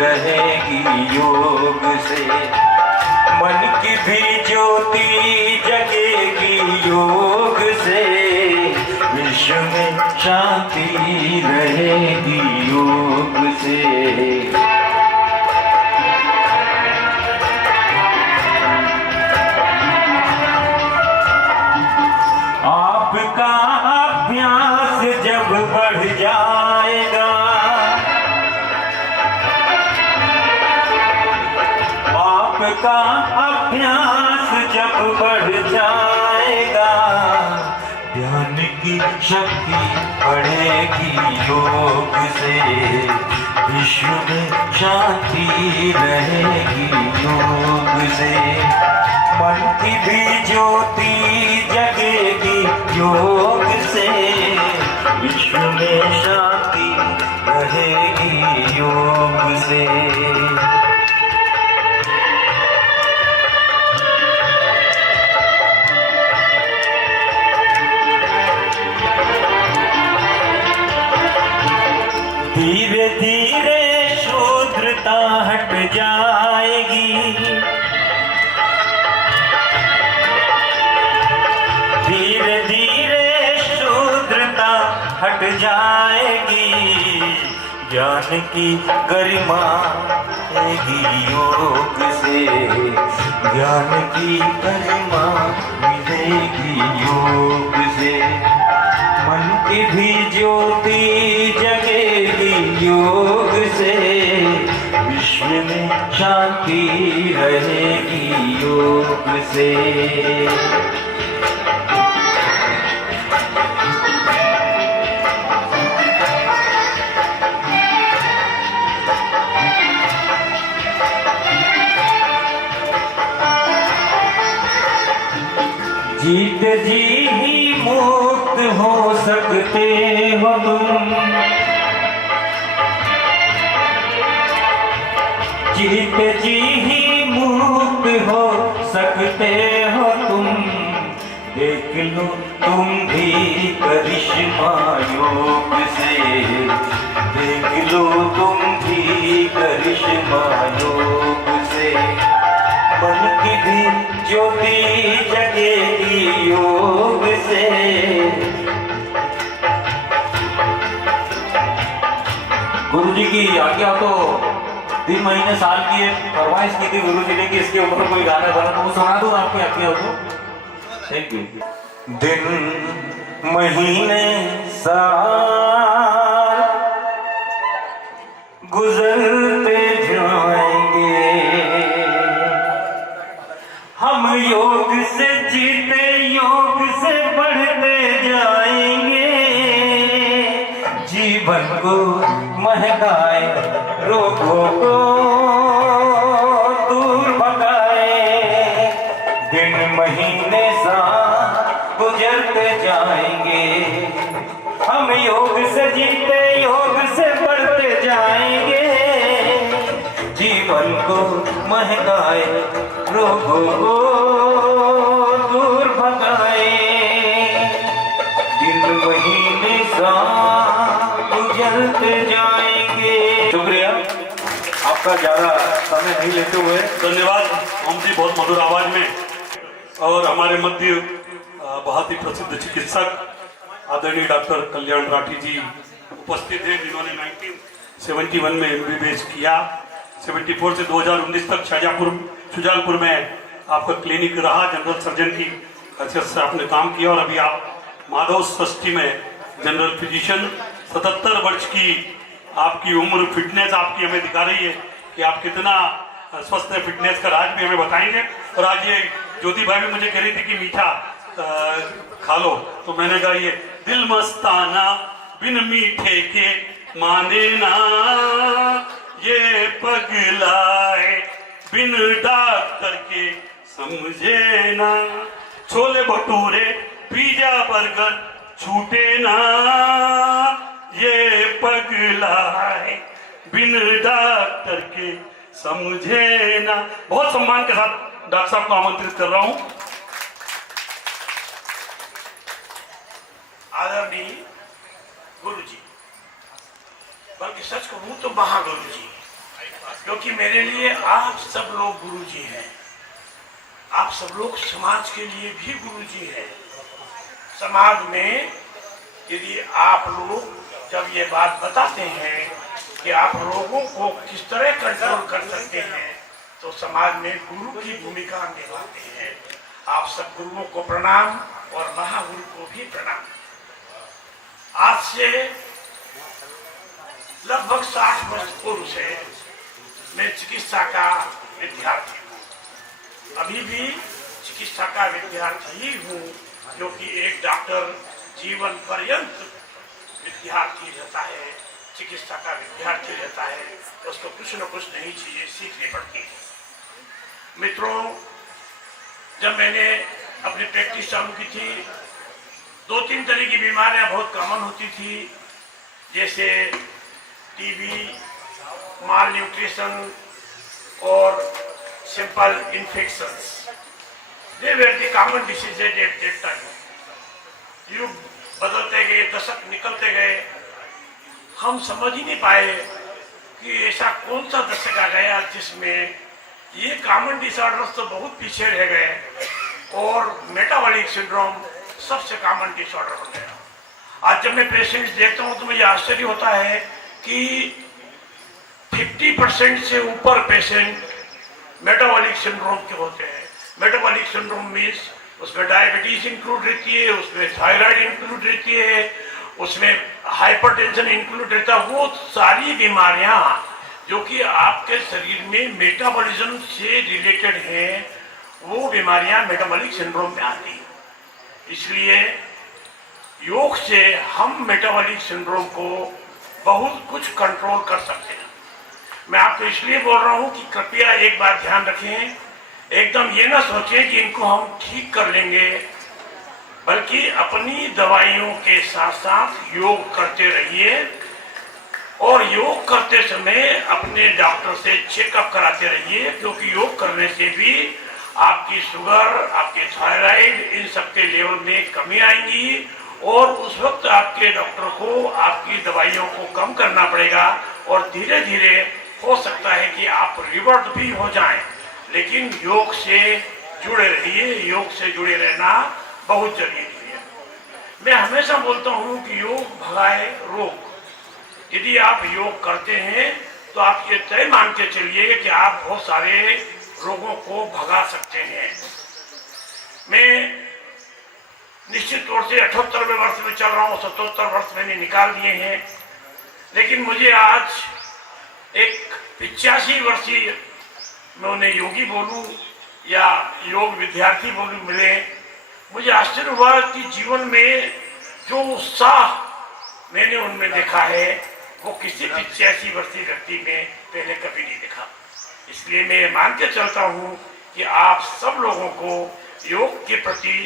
रहेगी योग से, मन की भी ज्योति जगेगी योग से, विश्व में शांति रहेगी योग से। आपका अभ्यास जब बढ़ जाएगा, आपका अभ्यास जब बढ़ जाएगा, ध्यान की शक्ति बढ़ेगी योग से, विश्व में शांति रहेगी योग से, मन की भी ज्योति जगेगी योग से, विश्व में शांति रहेगी योग से। धीरे धीरे शूद्रता हट जाएगी, धीरे धीरे शूद्रता हट जाएगी, ज्ञान की गरिमा मिलेगी योग से, ज्ञान की गरिमा मिलेगी योग से, मन की भी ज्योति जगेगी योग से, विश्व में शांति रहेगी योग से। जीत जी ही मुक्त हो सकते हो तुम, जीत जी ही मुक्त हो सकते हो तुम, देख लो तुम भी करिश्मा योग से, देख लो तुम भी करिश्मा योग से, मन की भी ज्योति जगेगी योग से। गुरु जी की आज्ञा तो 3 महीने साल की एक फरमाइश की थी गुरु जी ने कि इसके ऊपर कोई गाना बना, तो वो सुना दूं आपको आज्ञा हो तो। Thank you. दिन महीने साल गुजरते जाएंगे, हम योग से जीते योग से बढ़ते जाएंगे, जीवन को महकाए रोगों को दूर भगाए, दिन महीने साल गुजरते जाएंगे, हम योग से जीते योग से बढ़ते जाएंगे, जीवन को महकाए रोगों को दूर भगाए, दिन महीने साल गुजरते जाएंगे। शुक्रिया, आपका ज्यादा समय नहीं लेते हुए धन्यवाद ओम जी, बहुत मधुर आवाज में। और हमारे मध्य बहुत ही प्रसिद्ध चिकित्सक आदरणीय डॉक्टर कल्याण राठी जी उपस्थित हैं, जिन्होंने 1971 में MBBS किया। 74 से 2019 तक शुजालपुर में आपका क्लिनिक रहा, जनरल सर्जन की हैसियत से आपने काम किया, और अभी आप माधव सृष्टि में जनरल फिजिशियन। 77 वर्ष की आपकी उम्र, फिटनेस आपकी हमें दिखा रही है कि आप कितना स्वस्थ है। फिटनेस का राज भी हमें बताएंगे। और आज ये ज्योति भाई भी मुझे कह रही थी कि मीठा खा लो, तो मैंने कहा ये दिल मस्ताना बिन मीठे के माने ना, ये पगलाए बिन डॉक्टर के समझे ना, छोले भटूरे पिज्जा बर्गर छूटे ना, ये पगलाए बिन डॉक्टर के समझे ना। बहुत सम्मान के साथ डॉक्टर साहब को आमंत्रित कर रहा हूं। आदरणीय गुरु जी, बल्कि सच कहूं तो महागुरु जी, क्योंकि मेरे लिए आप सब लोग गुरु जी हैं। आप सब लोग समाज के लिए भी गुरु जी हैं। समाज में यदि आप लोग जब ये बात बताते हैं कि आप लोगों को किस तरह कंट्रोल कर सकते हैं, तो समाज में गुरु की भूमिका निभाते हैं। आप सब गुरुओं को प्रणाम और महागुरु को भी प्रणाम। आज से लगभग 60 वर्ष पूर्व से मैं चिकित्सा का विद्यार्थी हूँ। अभी भी चिकित्सा का विद्यार्थी ही हूँ, क्योंकि एक डॉक्टर जीवन पर्यंत विद्यार्थी रहता है, चिकित्सा का विद्यार्थी रहता है उसको कुछ न कुछ नई चीजें सीखनी पड़ती है। मित्रों, जब मैंने अपनी प्रैक्टिस चालू की थी 2-3 तरह की बीमारियां बहुत कॉमन होती थी, जैसे टीबी, माल न्यूट्रिशन और simple infections. They were the common diseases at that time. युग बदलते गए, दशक निकलते गए, हम समझ ही नहीं पाए कि ऐसा कौन सा दशक आ गया जिसमें ये कॉमन डिसऑर्डर्स तो बहुत पीछे रह गए और मेटाबॉलिक सिंड्रोम सबसे कॉमन डिसऑर्डर बन गया। आज जब मैं पेशेंट्स देखता हूँ तो मुझे आश्चर्य होता है कि 50% से ऊपर पेशेंट मेटाबॉलिक सिंड्रोम के होते हैं। मेटाबॉलिक सिंड्रोम मीन्स उसमें डायबिटीज इंक्लूड रहती है, उसमें थायराइड इंक्लूड रहती है, उसमें हाइपरटेंशन इंक्लूड रहता है। वो सारी बीमारियां जो कि आपके शरीर में मेटाबॉलिज्म से रिलेटेड हैं, वो बीमारियां मेटाबॉलिक सिंड्रोम में आती हैं। इसलिए योग से हम मेटाबॉलिक सिंड्रोम को बहुत कुछ कंट्रोल कर सकते हैं। मैं आपको इसलिए बोल रहा हूं कि कृपया एक बात ध्यान रखें, एकदम ये ना सोचें कि इनको हम ठीक कर लेंगे, बल्कि अपनी दवाइयों के साथ साथ योग करते रहिए और योग करते समय अपने डॉक्टर से चेकअप कराते रहिए, क्योंकि योग करने से भी आपकी शुगर, आपके थायराइड, इन सबके लेवल में कमी आएंगी और उस वक्त आपके डॉक्टर को आपकी दवाइयों को कम करना पड़ेगा और धीरे धीरे हो सकता है कि आप रिवर्ट भी हो जाएं। लेकिन योग से जुड़े रहिए, योग से जुड़े रहना बहुत जरूरी है। मैं हमेशा बोलता हूं कि योग भगाए रोग। यदि आप योग करते हैं तो आप ये तय मान के चलिए कि आप बहुत सारे रोगों को भगा सकते हैं। मैं निश्चित तौर से 78वें वर्ष में चल रहा हूँ, 77 वर्ष मैंने निकाल दिए हैं, लेकिन मुझे आज एक 85 वर्षीय, मैं उन्हें योगी बोलूं या योग विद्यार्थी बोलूं, मिले। मुझे आश्चर्य हुआ कि जीवन में जो उत्साह मैंने उनमें देखा है वो किसी 85 वर्षीय व्यक्ति में पहले कभी नहीं देखा। इसलिए मैं मान के चलता हूं कि आप सब लोगों को योग के प्रति,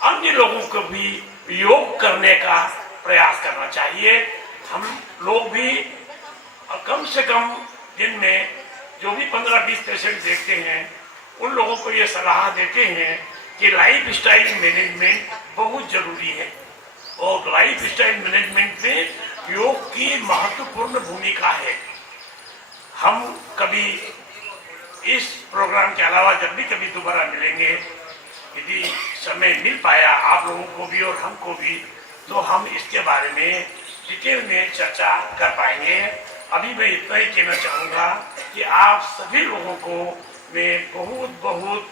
अन्य लोगों को भी योग करने का प्रयास करना चाहिए। हम लोग भी कम से कम दिन में जो भी 15-20 पेशेंट देखते हैं उन लोगों को ये सलाह देते हैं कि लाइफ स्टाइल मैनेजमेंट बहुत जरूरी है और लाइफ स्टाइल मैनेजमेंट में योग की महत्वपूर्ण भूमिका है। हम कभी इस प्रोग्राम के अलावा जब भी कभी दोबारा मिलेंगे, यदि समय मिल पाया आप लोगों को भी और हमको भी, तो हम इसके बारे में डिटेल में चर्चा कर पाएंगे। अभी मैं इतना ही कहना चाहूँगा कि आप सभी लोगों को मैं बहुत बहुत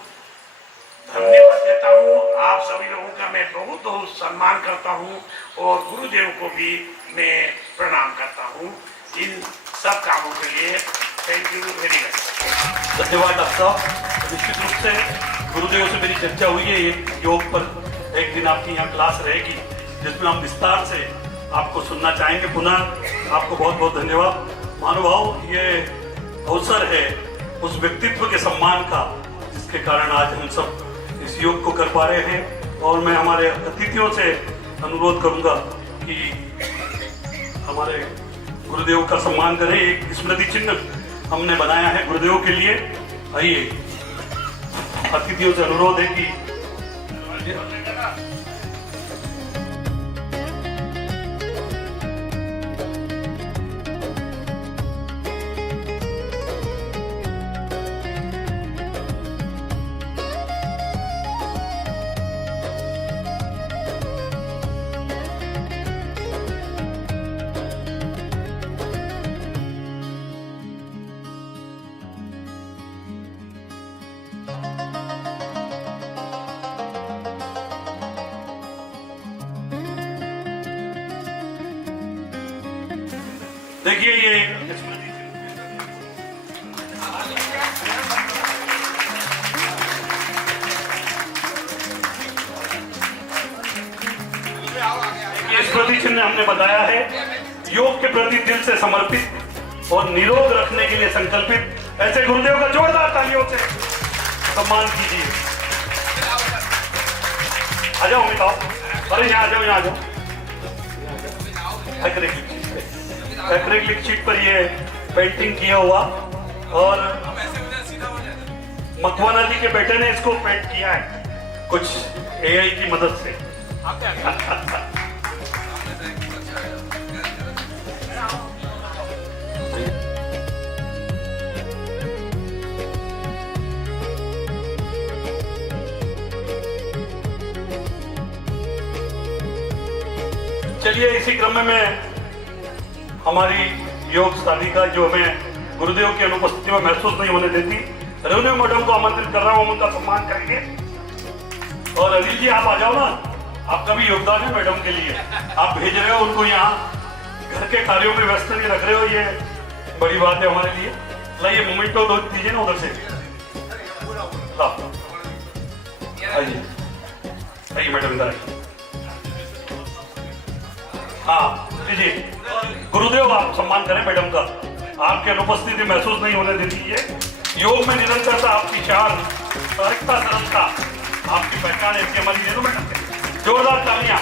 धन्यवाद देता हूँ। आप सभी लोगों का मैं बहुत बहुत सम्मान करता हूँ और गुरुदेव को भी मैं प्रणाम करता हूँ इन सब कामों के लिए। Thank you very much. धन्यवाद डॉक्टर साहब। निश्चित रूप से गुरुदेव से मेरी चर्चा हुई है, योग पर एक दिन आपकी यहाँ क्लास रहेगी जिसमें हम विस्तार से आपको सुनना चाहेंगे। पुनः आपको बहुत बहुत धन्यवाद। महानुभाव, ये अवसर है उस व्यक्तित्व के सम्मान का जिसके कारण आज हम सब इस योग को कर पा रहे हैं। और मैं हमारे अतिथियों से अनुरोध करूंगा कि हमारे गुरुदेव का सम्मान करें। एक स्मृति चिन्ह हमने बनाया है गुरुदेव के लिए। आइए, अतिथियों से अनुरोध है कि देखिए ये स्मृति चिन्ह हमने बताया है योग के प्रति दिल से समर्पित और निरोग रखने के लिए संकल्पित ऐसे गुरुदेव का जोरदार तालियों से सम्मान कीजिए। आ जाओ अमित, अरे यहाँ आ जाओ, यहाँ आ जाओ। एक्रिलिक शीट पर ये पेंटिंग किया हुआ और मकवाना जी के बेटे ने इसको पेंट किया है कुछ एआई की मदद से। चलिए इसी क्रम में मैं हमारी योग साधिका जो हमें गुरुदेव की अनुपस्थिति में महसूस नहीं होने देती, रेवन्यू मैडम को आमंत्रित कर रहा हूं, उनका सम्मान करेंगे। और अनिल जी आप आ जाओ ना, आपका भी योगदान है मैडम के लिए, आप भेज रहे हो उनको यहाँ, घर के कार्यों में व्यस्त नहीं रख रहे हो, ये बड़ी बात है हमारे लिए। लाइए मोमेंटो दो दीजिए ना उधर से, आइए आइए मैडम इधर आइए। हाँ जी, गुरुदेव आप सम्मान करें मैडम का, आपकी अनुपस्थिति महसूस नहीं होने देती है। योग में निरंतरता आपकी शान, सारिकता, सरलता आपकी पहचान है, इसकी हमारी जरूर मैडम, जोरदार तालियां।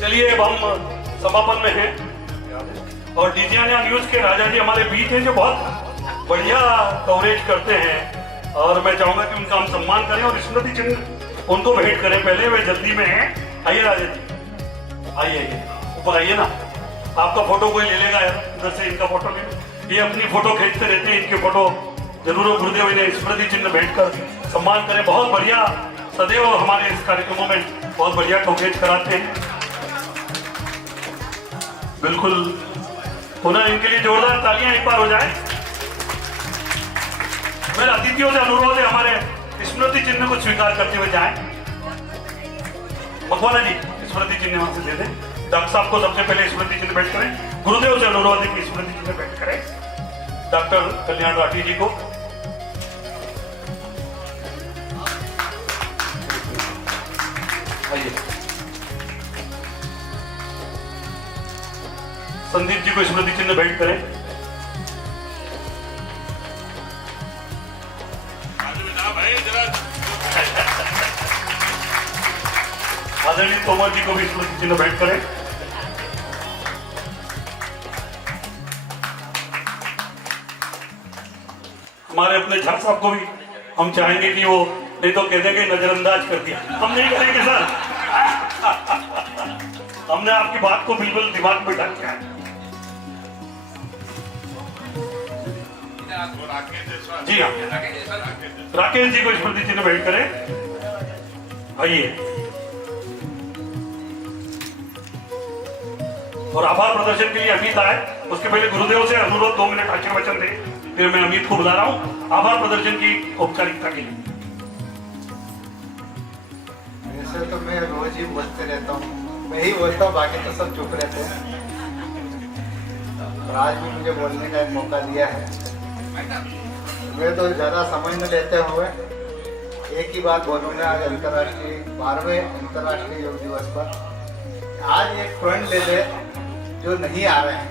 चलिए अब हम समापन में हैं और डीजीआना न्यूज के राजा जी हमारे बीच हैं जो बहुत बढ़िया कवरेज करते हैं और मैं चाहूंगा कि उनका हम सम्मान करें और स्मृति चिन्ह उनको भेंट करें। पहले वे जल्दी में हैं, आइए राजा जी, आइए आइए ऊपर आइए ना, आपका फोटो कोई ले लेगा यार, उधर से इनका फोटो ले लो, ये अपनी फोटो खींचते रहते हैं, इनके फोटो जरूर गुरुदेव इन्हें स्मृति चिन्ह भेंट कर सम्मान करें। बहुत बढ़िया, सदैव हमारे इस कार्यक्रमों में बहुत बढ़िया कवरेज कराते हैं, बिल्कुल। पुनः इनके लिए जोरदार तालियां एक बार हो जाए। मेरे अतिथियों से अनुरोध है हमारे स्मृति चिन्ह को स्वीकार करते हुए जाएं। मकवाना जी स्मृति चिन्ह वहां से दे दें, डॉक्टर साहब को सबसे पहले स्मृति चिन्ह भेंट करें। गुरुदेव से अनुरोध है कि स्मृति चिन्ह भेंट करें डॉक्टर कल्याण राठी जी को। आइए संदीप जी को स्मृति चिन्ह भेंट करें। आदरणीय तोमर जी को भी स्मृति चिन्ह भेंट करें। हमारे अपने झा साहब को भी हम चाहेंगे कि वो, नहीं तो कह देंगे नजरअंदाज कर दिया, हम नहीं करेंगे सर। हमने आपकी बात को बिल्कुल दिमाग में डाल दिया है। जी हाँ, राकेश जी को स्मृति चिन्ह भेंट करें। आइए और आभार प्रदर्शन के लिए अमित आए, उसके पहले गुरुदेव से अनुरोध 2 मिनट आशीर्वचन दे, फिर मैं अमित को बुला रहा हूँ आभार प्रदर्शन की औपचारिकता के लिए। वैसे तो मैं रोज ही बोलते रहता हूँ, मैं ही बोलता हूँ, बाकी तो सब चुप रहते हैं। आज भी मुझे बोलने का एक मौका दिया है। मैं तो ज़्यादा समय न लेते हुए एक ही बात बोलूँगा आज अंतर्राष्ट्रीय 12वें अंतर्राष्ट्रीय योग दिवस पर। आज एक फ्रेंड ले ले जो नहीं आ रहे हैं,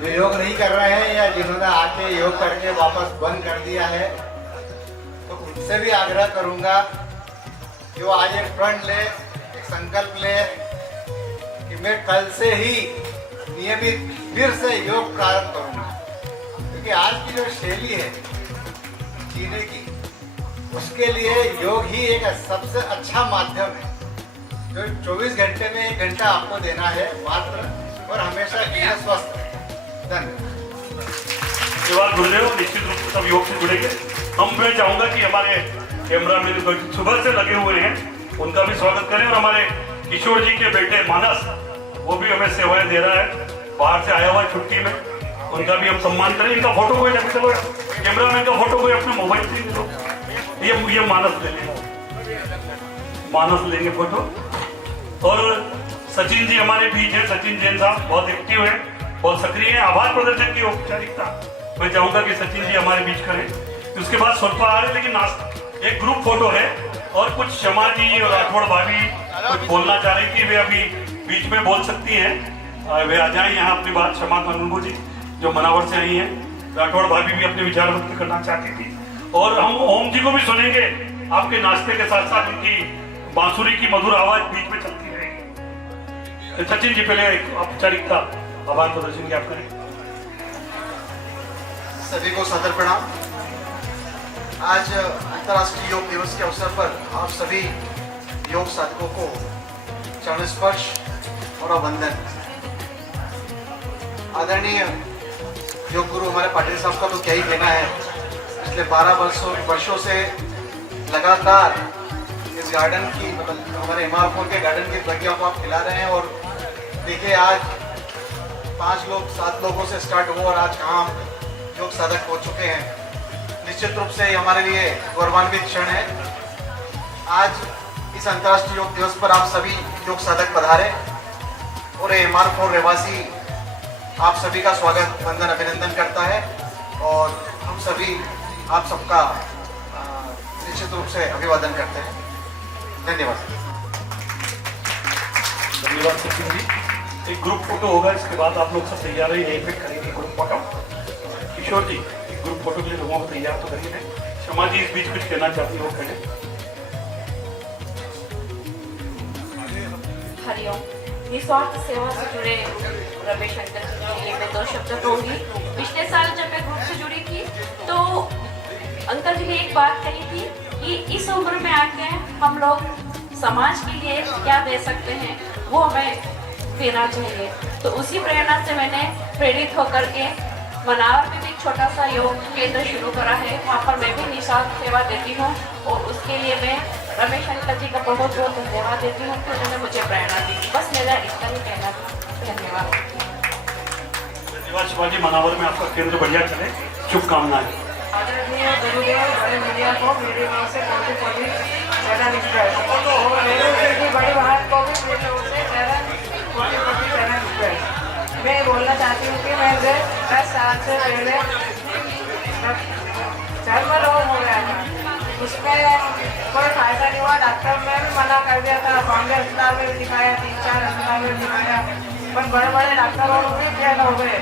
जो योग नहीं कर रहे हैं या जिन्होंने आके योग करके वापस बंद कर दिया है, तो उनसे भी आग्रह करूँगा कि वो आज एक फ्रेंड ले, एक संकल्प ले कि मैं कल से ही नियमित फिर से योग प्रारंभ करूँगा। क्योंकि आज की जो शैली है जीने की, उसके लिए योग ही एक सबसे अच्छा माध्यम है जो 24 घंटे में 1 घंटा आपको देना है मात्र, और हमेशा के लिए स्वस्थ रहे। धन्यवाद गुरुदेव, निश्चित रूप से सब योग से जुड़ेंगे। हम मैं चाहूंगा कि हमारे कैमरामैन सुबह से लगे हुए हैं, उनका भी स्वागत करें। और हमारे किशोर जी के बेटे मानस, वो भी हमें सेवाएं दे रहा है, बाहर से आया हुआ छुट्टी में, उनका भी हम सम्मान करें। इनका फोटो कोई रख चलो, कैमरामैन का फोटो कोई अपने मोबाइल से ले लो। ये मानस ले लेंगे, मानस लेंगे फोटो। और सचिन जी हमारे बीच है, सचिन जैन साहब बहुत एक्टिव है, बहुत सक्रिय है। आभार प्रदर्शन की औपचारिकता मैं चाहूंगा कि सचिन जी हमारे बीच करें। उसके बाद स्वल्पा आ रहे, लेकिन एक ग्रुप फोटो है और कुछ शमा जी और राठौड़ भाभी कुछ बोलना चाह रही थी, वे अभी बीच में बोल सकती हैं, वे आ जाएं यहाँ अपनी बात। शमा कानूनगो जी जो मनावर से आई हैं, राठौड़ भाभी भी अपने विचार व्यक्त करना चाहती थी। और हम ओम जी को भी सुनेंगे, आपके नाश्ते के साथ साथ उनकी बांसुरी की मधुर आवाज बीच में चलती रहेगी। सचिन जी पहले एक औपचारिकता आभार प्रदर्शन की आप करें। सभी को सादर प्रणाम। आज अंतर्राष्ट्रीय योग दिवस के अवसर पर आप सभी योग साधकों को चरण स्पर्श और अभिनंदन। आदरणीय योग गुरु हमारे पाटिल साहब का तो क्या ही कहना है, पिछले 12 वर्षों से लगातार इस गार्डन की, मतलब हमारे MR4 के गार्डन की प्रक्रिया को आप खिला रहे हैं। और देखिए आज 5 लोग 7 लोगों से स्टार्ट हुआ और आज कहाँ हम योग साधक हो चुके हैं। निश्चित रूप से हमारे लिए गौरवान्वित क्षण है। आज इस अंतर्राष्ट्रीय योग दिवस पर आप सभी योग साधक पधारे और MR4 रहवासी आप सभी का स्वागत वंदन अभिनंदन करता है। और हम सभी आप सबका निश्चित रूप से अभिवादन करते हैं। धन्यवाद। धन्यवाद सचिन जी। एक ग्रुप फोटो होगा, इसके बाद आप लोग सब तैयार है, यहीं पे करेंगे ग्रुप फोटो। किशोर जी एक ग्रुप फोटो के लिए लोगों को तैयार तो करिए। शमा जी इस बीच कुछ कहना चाहती हो, कहें। हरिओम। निस्वार्थ सेवा से जुड़े रमेश शंकर जी के लिए मैं 2 शब्द कहूंगी। पिछले साल जब मैं ग्रुप से जुड़ी थी तो अंकल जी ने एक बात कही थी कि इस उम्र में आके हम लोग समाज के लिए क्या दे सकते हैं वो हमें देना चाहिए। तो उसी प्रेरणा से मैंने प्रेरित होकर के मनावर में भी एक छोटा सा योग केंद्र शुरू करा है। वहाँ पर मैं भी निस्वार्थ सेवा देती हूँ और उसके लिए मैं रमेश अंकल जी का बहुत बहुत धन्यवाद देती हूँ कि उन्होंने मुझे प्रेरणा दी। बस मेरा इतना ही कहना था। धन्यवाद। धन्यवाद शिवाजी। मनावर में आपका केंद्र बढ़िया चले, शुभकामनाएं। आदरणीय गुरुदेव बड़े मीडिया को मेरी ओर से कोटि चरण स्पर्श और मेरी बड़ी बहन को भी मेरी ओर से कोटि चरण स्पर्श। मैं बोलना चाहती हूँ कि मैं 10 साल से पहले चर्म रोग हो गया था, उसमें कोई फायदा नहीं हुआ। डॉक्टर ने भी मना कर दिया था, बॉम्बे अस्पताल में भी दिखाया, 3-4 अस्पताल में दिखाया, पर बड़े बड़े डॉक्टरों भी फेल हो गए।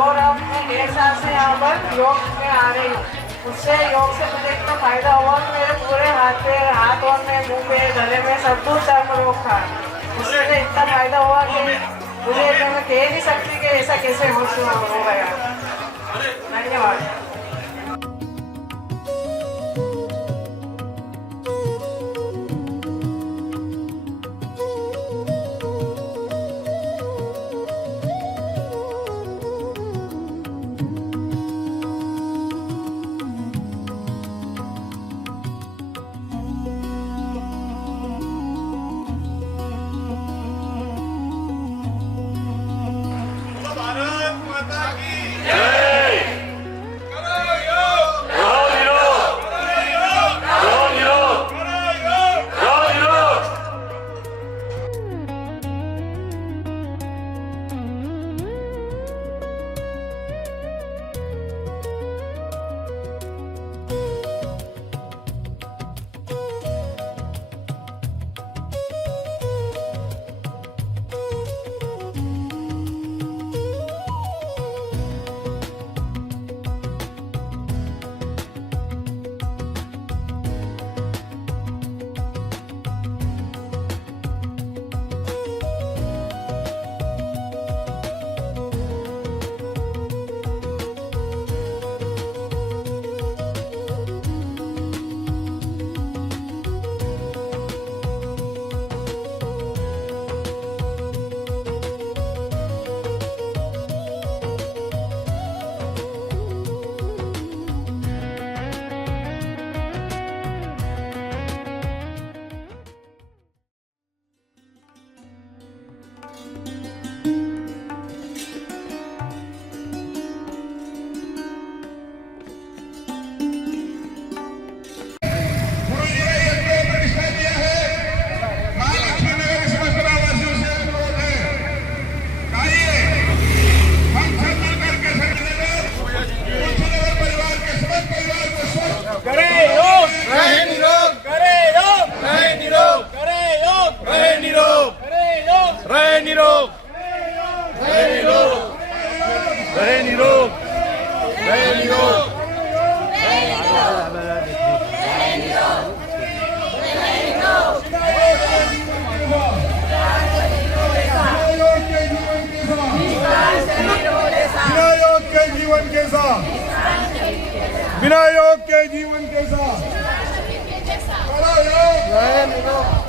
और अब मैं 1.5 साल से यहाँ पर योग में आ रही हूँ। उससे योग से मुझे इतना फायदा हुआ कि मेरे पूरे हाथों में, मुंह पे, गले में सब कुछ चर्म रोग था। उससे मुझे इतना फायदा हुआ कि मुझे मैं कह नहीं सकती कि ऐसा कैसे हो गया। धन्यवाद। कैसा, बिना योग के जीवन कैसा, करो योग।